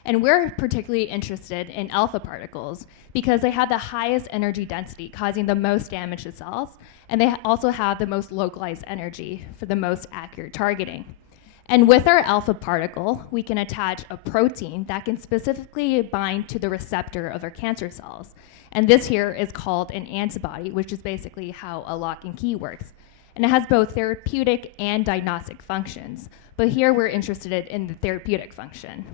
And we're particularly interested in alpha particles because they have the highest energy density, causing the most damage to cells, and they also have the most localized energy for the most accurate targeting. And with our alpha particle, we can attach a protein that can specifically bind to the receptor of our cancer cells. And this here is called an antibody, which is basically how a lock and key works. And it has both therapeutic and diagnostic functions. But here we're interested in the therapeutic function.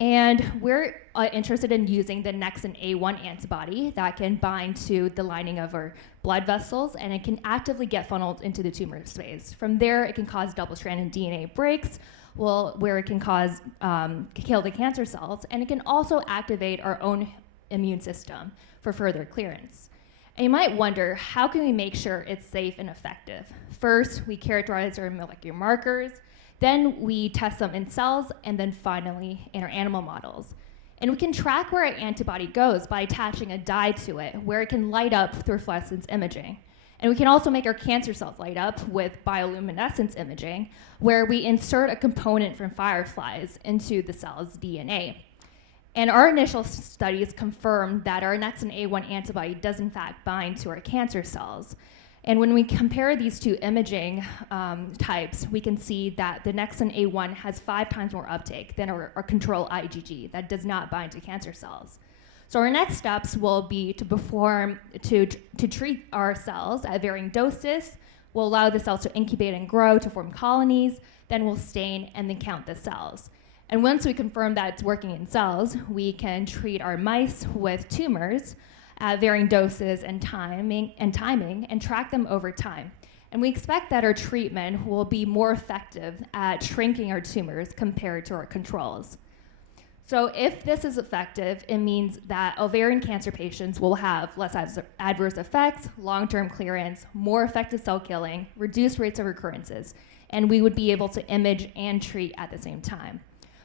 And we're interested in using the Nexin A1 antibody that can bind to the lining of our blood vessels, and it can actively get funneled into the tumor space. From there, it can cause double-stranded DNA breaks, where it can cause kill the cancer cells, and it can also activate our own immune system for further clearance. And you might wonder, how can we make sure it's safe and effective? First, we characterize our molecular markers. Then we test them in cells, and then finally in our animal models. And we can track where our antibody goes by attaching a dye to it, where it can light up through fluorescence imaging. And we can also make our cancer cells light up with bioluminescence imaging, where we insert a component from fireflies into the cell's DNA. And our initial studies confirmed that our Nexin A1 antibody does in fact bind to our cancer cells. And when we compare these two imaging types, we can see that the Nexin A1 has 5 times more uptake than our control IgG that does not bind to cancer cells. So our next steps will be to treat our cells at varying doses. We'll allow the cells to incubate and grow to form colonies, then we'll stain and then count the cells. And once we confirm that it's working in cells, we can treat our mice with tumors at varying doses and timing and track them over time. And we expect that our treatment will be more effective at shrinking our tumors compared to our controls. So if this is effective, it means that ovarian cancer patients will have less adverse effects, long-term clearance, more effective cell killing, reduced rates of recurrences, and we would be able to image and treat at the same time.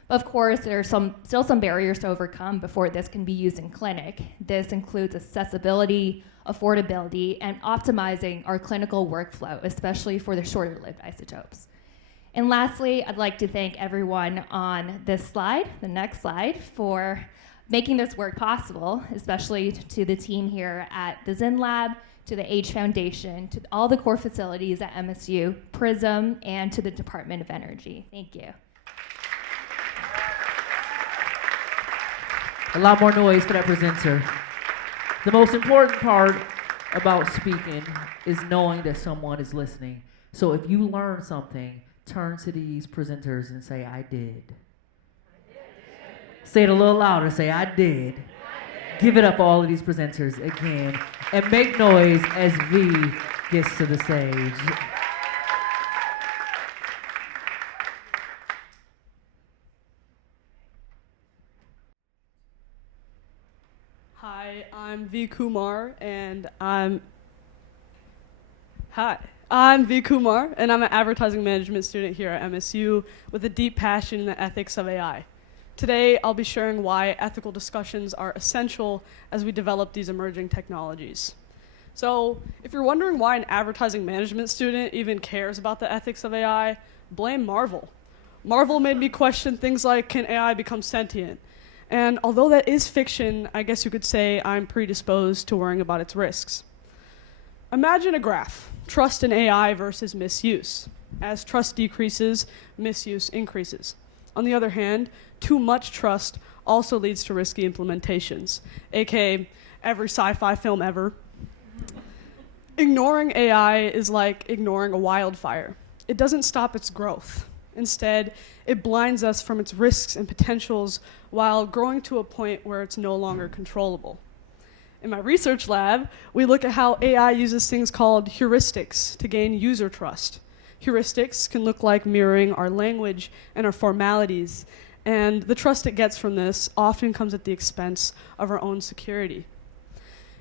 Of course, there are still some barriers to overcome before this can be used in clinic. This includes accessibility, affordability, and optimizing our clinical workflow, especially for the shorter-lived isotopes. And lastly, I'd like to thank everyone on this slide, the next slide, for making this work possible, especially to the team here at the Zin Lab, to the Age Foundation, to all the core facilities at MSU, PRISM, and to the Department of Energy. Thank you. A lot more noise for that presenter. The most important part about speaking is knowing that someone is listening. So if you learn something, turn to these presenters and say, I did. Say it a little louder, say, I did. Give it up for all of these presenters again. And make noise as V gets to the stage. Hi, I'm V. Kumar, and I'm an advertising management student here at MSU with a deep passion in the ethics of AI. Today, I'll be sharing why ethical discussions are essential as we develop these emerging technologies. So, if you're wondering why an advertising management student even cares about the ethics of AI, blame Marvel. Marvel made me question things like, can AI become sentient? And although that is fiction, I guess you could say I'm predisposed to worrying about its risks. Imagine a graph, trust in AI versus misuse. As trust decreases, misuse increases. On the other hand, too much trust also leads to risky implementations, aka every sci-fi film ever. Ignoring AI is like ignoring a wildfire. It doesn't stop its growth. Instead, it blinds us from its risks and potentials while growing to a point where it's no longer controllable. In my research lab, we look at how AI uses things called heuristics to gain user trust. Heuristics can look like mirroring our language and our formalities, and the trust it gets from this often comes at the expense of our own security.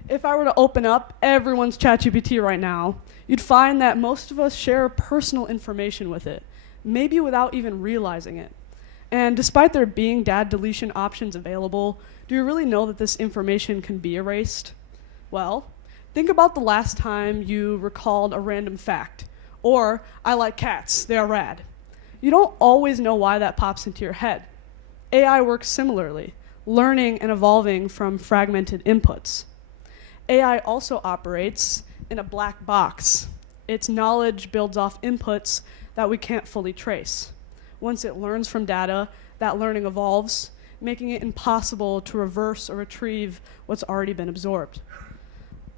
If I were to open up everyone's ChatGPT right now, you'd find that most of us share personal information with it, maybe without even realizing it. And despite there being data deletion options available, do you really know that this information can be erased? Well, think about the last time you recalled a random fact, or I like cats, they're rad. You don't always know why that pops into your head. AI works similarly, learning and evolving from fragmented inputs. AI also operates in a black box. Its knowledge builds off inputs that we can't fully trace. Once it learns from data, that learning evolves, making it impossible to reverse or retrieve what's already been absorbed.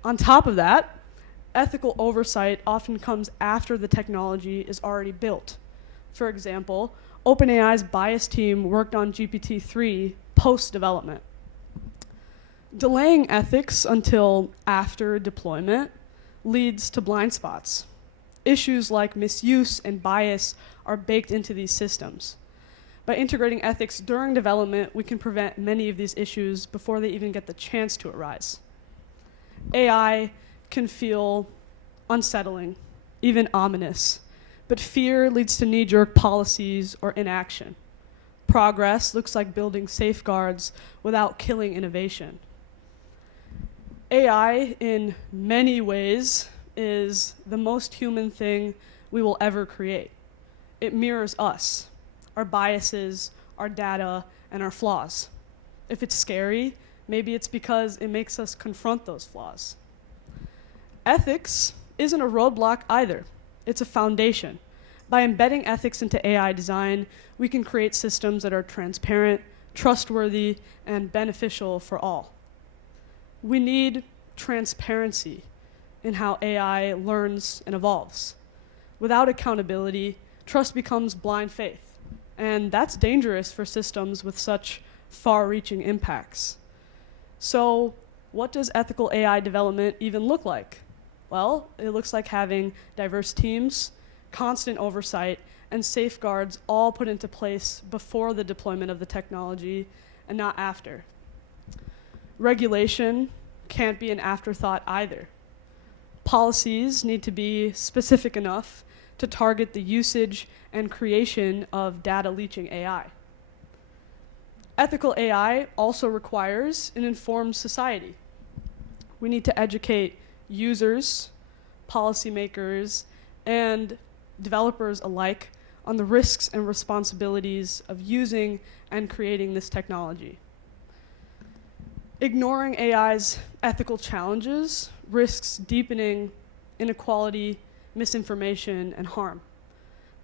On top of that, ethical oversight often comes after the technology is already built. For example, OpenAI's bias team worked on GPT-3 post-development. Delaying ethics until after deployment leads to blind spots. Issues like misuse and bias are baked into these systems. By integrating ethics during development, we can prevent many of these issues before they even get the chance to arise. AI can feel unsettling, even ominous, but fear leads to knee-jerk policies or inaction. Progress looks like building safeguards without killing innovation. AI, in many ways, is the most human thing we will ever create. It mirrors us, our biases, our data, and our flaws. If it's scary, maybe it's because it makes us confront those flaws. Ethics isn't a roadblock either. It's a foundation. By embedding ethics into AI design, we can create systems that are transparent, trustworthy, and beneficial for all. We need transparency in how AI learns and evolves. Without accountability, trust becomes blind faith, and that's dangerous for systems with such far-reaching impacts. So, what does ethical AI development even look like? Well, it looks like having diverse teams, constant oversight, and safeguards all put into place before the deployment of the technology and not after. Regulation can't be an afterthought either. Policies need to be specific enough to target the usage and creation of data leaching AI. Ethical AI also requires an informed society. We need to educate users, policymakers, and developers alike on the risks and responsibilities of using and creating this technology. Ignoring AI's ethical challenges risks deepening inequality, misinformation, and harm.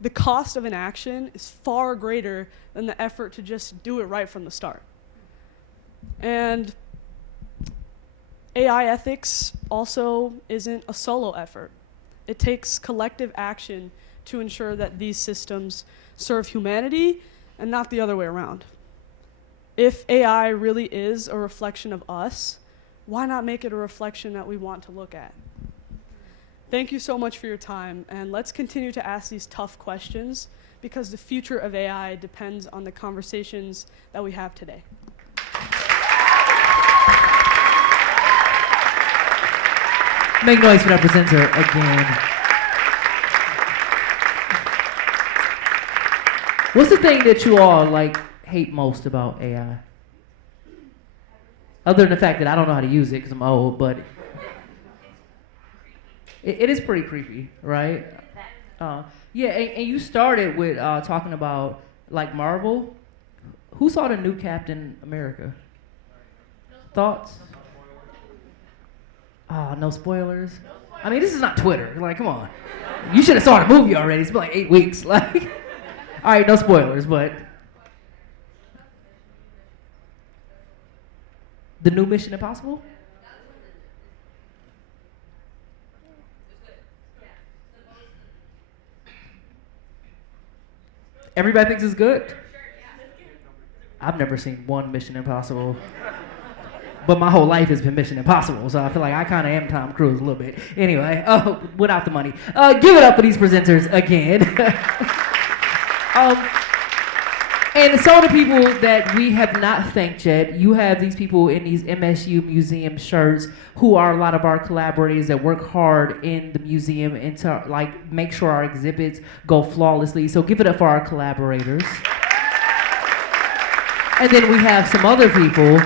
The cost of inaction is far greater than the effort to just do it right from the start. And AI ethics also isn't a solo effort. It takes collective action to ensure that these systems serve humanity and not the other way around. If AI really is a reflection of us, why not make it a reflection that we want to look at? Thank you so much for your time, and let's continue to ask these tough questions because the future of AI depends on the conversations that we have today. Make noise for that presenter again. What's the thing that you all hate most about AI? Other than the fact that I don't know how to use it because I'm old, but it is pretty creepy, right? Yeah, and you started with talking about Marvel. Who saw the new Captain America? Thoughts? No spoilers. I mean, this is not Twitter. Come on. You should have saw the movie already. It's been 8 weeks. All right, no spoilers, but the new Mission Impossible? Everybody thinks it's good? I've never seen one Mission Impossible. But my whole life has been Mission Impossible, so I feel like I kind of am Tom Cruise a little bit. Anyway, without the money. Give it up for these presenters again. And some of the people that we have not thanked yet, you have these people in these MSU museum shirts who are a lot of our collaborators that work hard in the museum and to make sure our exhibits go flawlessly. So give it up for our collaborators. And then we have some other people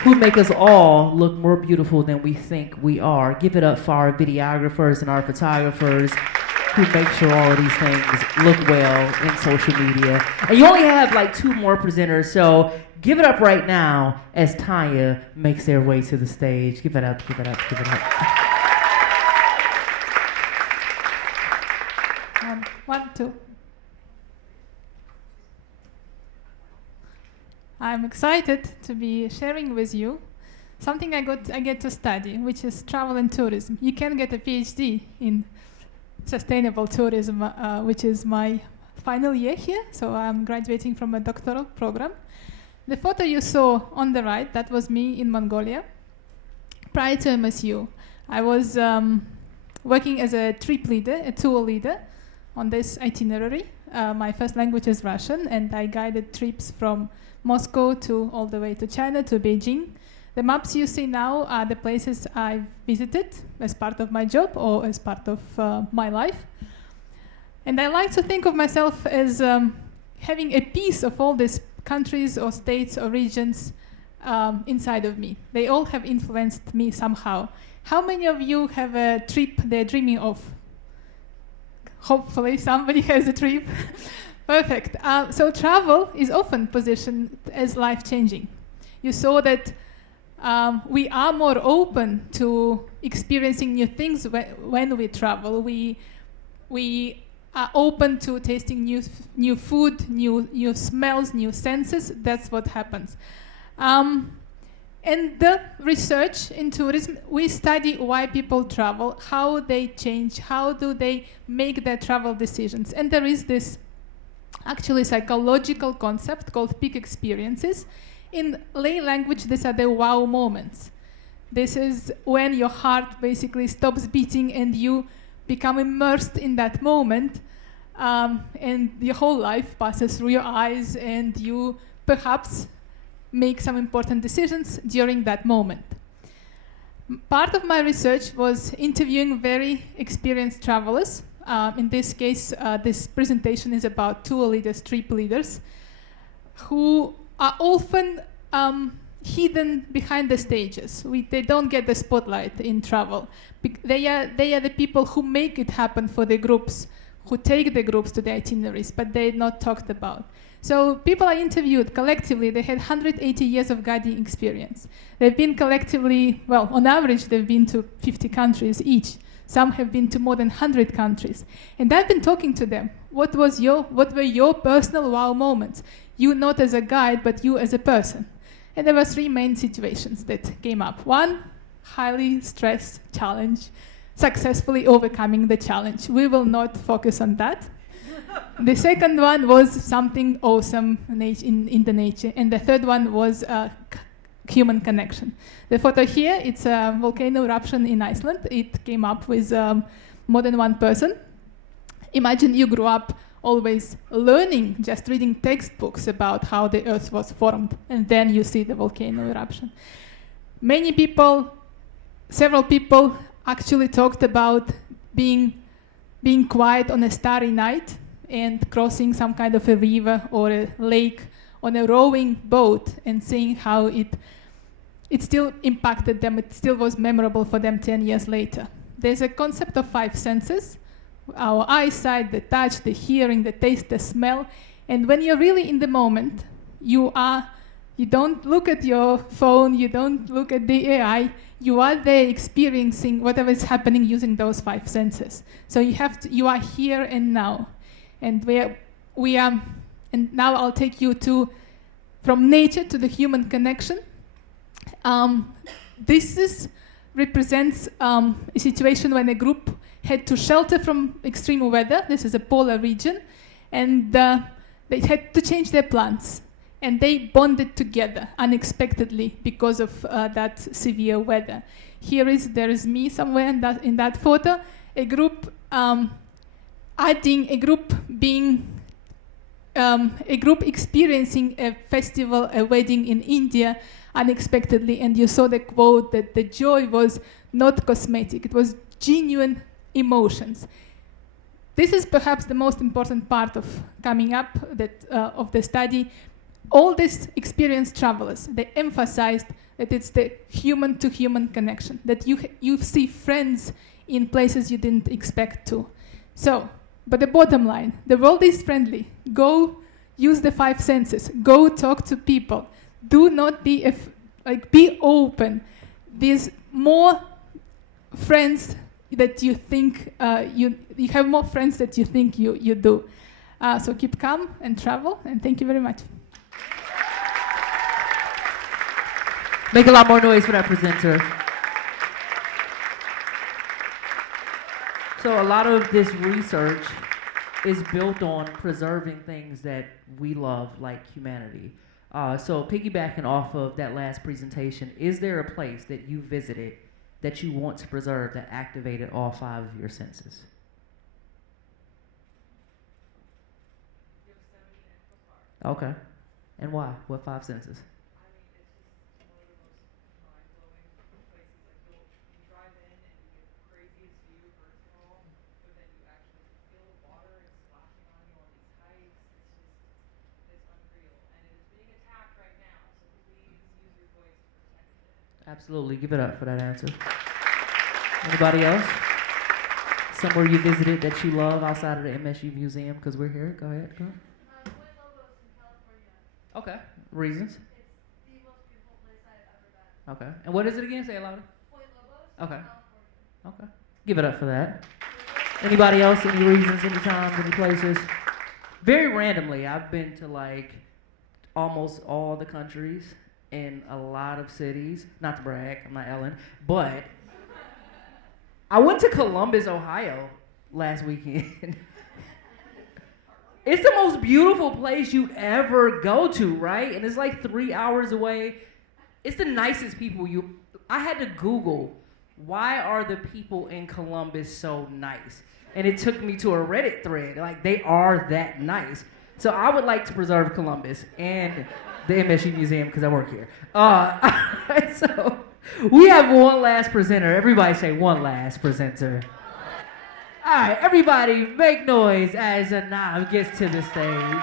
who make us all look more beautiful than we think we are. Give it up for our videographers and our photographers who make sure all of these things look well in social media. And you only have 2 more presenters, so give it up right now as Tanya makes their way to the stage. Give it up, give it up, give it up. 1, 2. I'm excited to be sharing with you something I get to study, which is travel and tourism. You can get a PhD in sustainable tourism, which is my final year here, so I'm graduating from a doctoral program. The photo you saw on the right, that was me in Mongolia. Prior to MSU, I was working as a trip leader, a tour leader on this itinerary. My first language is Russian, and I guided trips from Moscow to all the way to China, to Beijing. The maps you see now are the places I've visited as part of my job or as part of my life. And I like to think of myself as having a piece of all these countries or states or regions inside of me. They all have influenced me somehow. How many of you have a trip they're dreaming of? Hopefully somebody has a trip. Perfect. So travel is often positioned as life-changing. You saw that we are more open to experiencing new things when we travel. We are open to tasting new food, new smells, new senses. That's what happens. And the research in tourism, we study why people travel, how they change, how do they make their travel decisions. And there is this actually psychological concept called peak experiences. In lay language, these are the wow moments. This is when your heart basically stops beating and you become immersed in that moment, and your whole life passes through your eyes, and you perhaps make some important decisions during that moment. Part of my research was interviewing very experienced travelers. In this case, this presentation is about tour leaders, trip leaders, who are often hidden behind the stages. They don't get the spotlight in travel. They are the people who make it happen for the groups, who take the groups to the itineraries, but they're not talked about. So people I interviewed collectively, they had 180 years of guiding experience. They've been collectively, well, on average, they've been to 50 countries each. Some have been to more than 100 countries. And I've been talking to them. What were your personal wow moments? You not as a guide, but you as a person. And there were three main situations that came up. One, highly stressed challenge, successfully overcoming the challenge. We will not focus on that. The second one was something awesome in the nature. And the third one was human connection. The photo here, it's a volcano eruption in Iceland. It came up with more than one person. Imagine you grew up always learning, just reading textbooks about how the earth was formed, and then you see the volcano eruption. Many people, several people actually talked about being quiet on a starry night and crossing some kind of a river or a lake on a rowing boat and seeing how it still impacted them, it still was memorable for them 10 years later. There's a concept of 5 senses, our eyesight, the touch, the hearing, the taste, the smell, and when you're really in the moment, you don't look at your phone, you don't look at the AI, you are there experiencing whatever is happening using those 5 senses. So you are here and now. And we are, and now I'll take you from nature to the human connection. This represents a situation when a group had to shelter from extreme weather. This is a polar region, and they had to change their plans. And they bonded together unexpectedly because of that severe weather. There is me somewhere in that photo, a group experiencing a festival, a wedding in India unexpectedly, and you saw the quote that the joy was not cosmetic, it was genuine emotions. This is perhaps the most important part of coming up of the study. All these experienced travelers, they emphasized that it's the human-to-human connection, that you see friends in places you didn't expect to. So, but the bottom line, the world is friendly. Go use the 5 senses. Go talk to people. Do not be open. There's more friends that you think you have more friends that you think you do. So keep calm and travel. And thank you very much. Make a lot more noise for that presenter. So a lot of this research is built on preserving things that we love, like humanity. So piggybacking off of that last presentation, is there a place that you visited that you want to preserve that activated all 5 of your senses? Okay. And why? What 5 senses? Absolutely. Give it up for that answer. Anybody else? Somewhere you visited that you love outside of the MSU Museum? Because we're here. Go ahead. Go. Okay. Reasons? It's the most beautiful place I've ever been. Okay. And what is it again? Say it louder. Okay. Okay. Give it up for that. Anybody else? Any reasons? Any times? Any places? Very randomly, I've been to almost all the countries in a lot of cities. Not to brag, I'm not Ellen, but I went to Columbus, Ohio last weekend. It's the most beautiful place you'd ever go to, right? And it's 3 hours away. It's the nicest people I had to Google, why are the people in Columbus so nice? And it took me to a Reddit thread. They are that nice. So I would like to preserve Columbus and the MSU Museum because I work here. So we have one last presenter. Everybody say one last presenter. All right, everybody make noise as Zainab gets to the stage.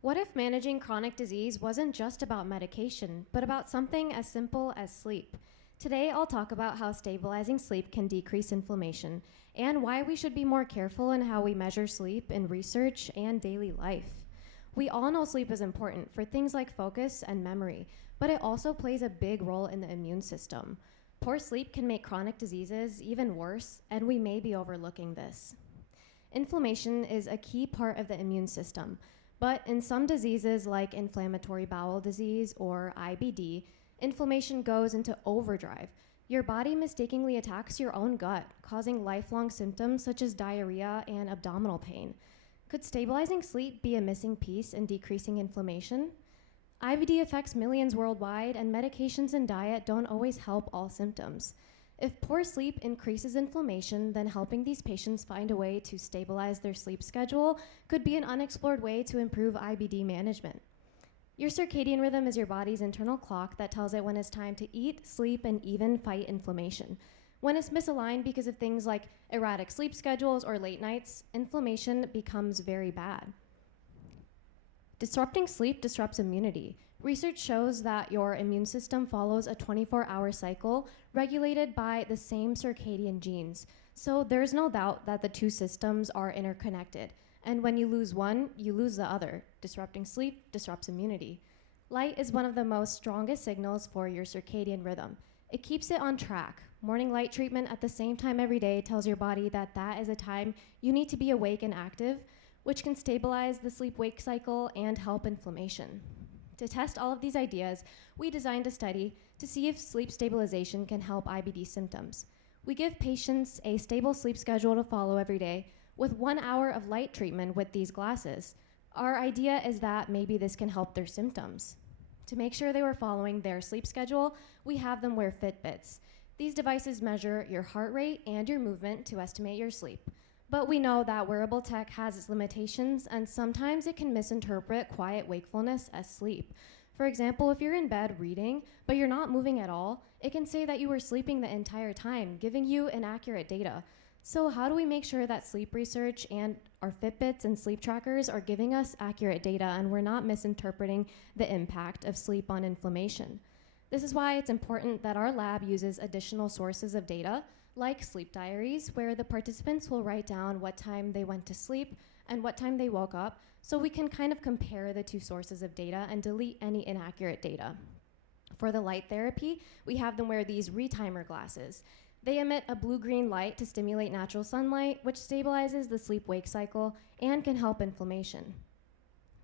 What if managing chronic disease wasn't just about medication, but about something as simple as sleep? Today, I'll talk about how stabilizing sleep can decrease inflammation and why we should be more careful in how we measure sleep in research and daily life. We all know sleep is important for things like focus and memory, but it also plays a big role in the immune system. Poor sleep can make chronic diseases even worse, and we may be overlooking this. Inflammation is a key part of the immune system, but in some diseases like inflammatory bowel disease or IBD, inflammation goes into overdrive. Your body mistakenly attacks your own gut, causing lifelong symptoms such as diarrhea and abdominal pain. Could stabilizing sleep be a missing piece in decreasing inflammation? IBD affects millions worldwide, and medications and diet don't always help all symptoms. If poor sleep increases inflammation, then helping these patients find a way to stabilize their sleep schedule could be an unexplored way to improve IBD management. Your circadian rhythm is your body's internal clock that tells it when it's time to eat, sleep, and even fight inflammation. When it's misaligned because of things like erratic sleep schedules or late nights, inflammation becomes very bad. Disrupting sleep disrupts immunity. Research shows that your immune system follows a 24-hour cycle regulated by the same circadian genes. So there's no doubt that the two systems are interconnected. And when you lose one, you lose the other. Disrupting sleep disrupts immunity. Light is one of the most strongest signals for your circadian rhythm. It keeps it on track. Morning light treatment at the same time every day tells your body that that is a time you need to be awake and active, which can stabilize the sleep-wake cycle and help inflammation. To test all of these ideas, we designed a study to see if sleep stabilization can help IBD symptoms. We give patients a stable sleep schedule to follow every day with 1 hour of light treatment with these glasses. Our idea is that maybe this can help their symptoms. To make sure they were following their sleep schedule, we have them wear Fitbits. These devices measure your heart rate and your movement to estimate your sleep. But we know that wearable tech has its limitations, and sometimes it can misinterpret quiet wakefulness as sleep. For example, if you're in bed reading, but you're not moving at all, it can say that you were sleeping the entire time, giving you inaccurate data. So how do we make sure that sleep research and our Fitbits and sleep trackers are giving us accurate data and we're not misinterpreting the impact of sleep on inflammation? This is why it's important that our lab uses additional sources of data, like sleep diaries, where the participants will write down what time they went to sleep and what time they woke up, so we can kind of compare the two sources of data and delete any inaccurate data. For the light therapy, we have them wear these retimer glasses. They emit a blue-green light to stimulate natural sunlight, which stabilizes the sleep-wake cycle and can help inflammation.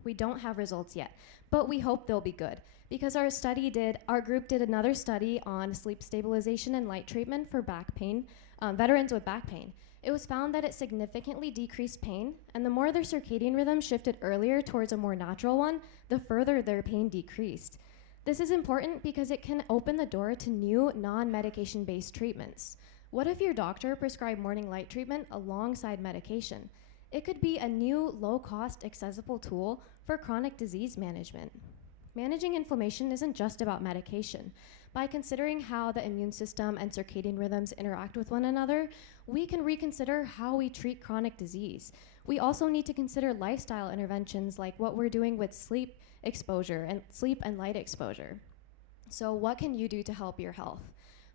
We don't have results yet, but we hope they'll be good, because our group did another study on sleep stabilization and light treatment for back pain, veterans with back pain. It was found that it significantly decreased pain, and the more their circadian rhythm shifted earlier towards a more natural one, the further their pain decreased. This is important because it can open the door to new non-medication-based treatments. What if your doctor prescribed morning light treatment alongside medication? It could be a new, low-cost, accessible tool for chronic disease management. Managing inflammation isn't just about medication. By considering how the immune system and circadian rhythms interact with one another, we can reconsider how we treat chronic disease. We also need to consider lifestyle interventions like what we're doing with sleep exposure and sleep and light exposure. So what can you do to help your health?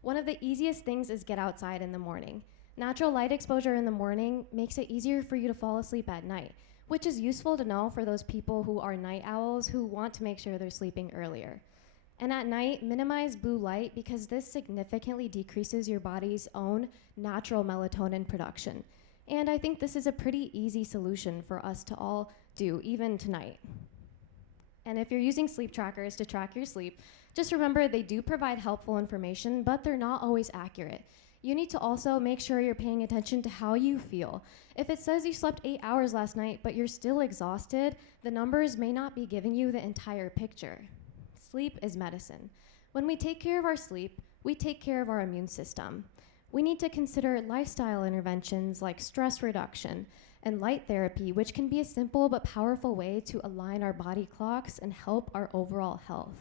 One of the easiest things is get outside in the morning. Natural light exposure in the morning makes it easier for you to fall asleep at night, which is useful to know for those people who are night owls who want to make sure they're sleeping earlier. And at night, minimize blue light because this significantly decreases your body's own natural melatonin production. And I think this is a pretty easy solution for us to all do, even tonight. And if you're using sleep trackers to track your sleep, just remember they do provide helpful information, but they're not always accurate. You need to also make sure you're paying attention to how you feel. If it says you slept 8 hours last night, but you're still exhausted, the numbers may not be giving you the entire picture. Sleep is medicine. When we take care of our sleep, we take care of our immune system. We need to consider lifestyle interventions like stress reduction and light therapy, which can be a simple but powerful way to align our body clocks and help our overall health.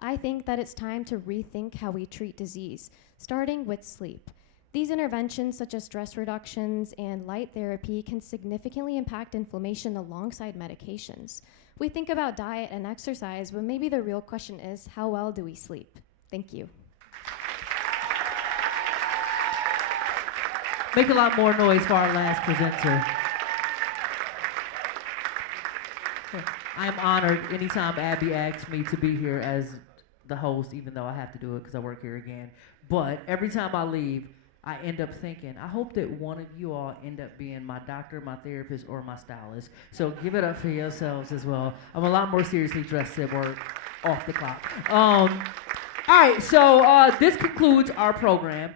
I think that it's time to rethink how we treat disease, starting with sleep. These interventions, such as stress reductions and light therapy, can significantly impact inflammation alongside medications. We think about diet and exercise, but maybe the real question is, how well do we sleep? Thank you. Make a lot more noise for our last presenter. I am honored anytime Abby asks me to be here as the host, even though I have to do it because I work here again. But every time I leave, I end up thinking, I hope that one of you all end up being my doctor, my therapist, or my stylist. So give it up for yourselves as well. I'm a lot more seriously dressed at work off the clock. All right, so this concludes our program.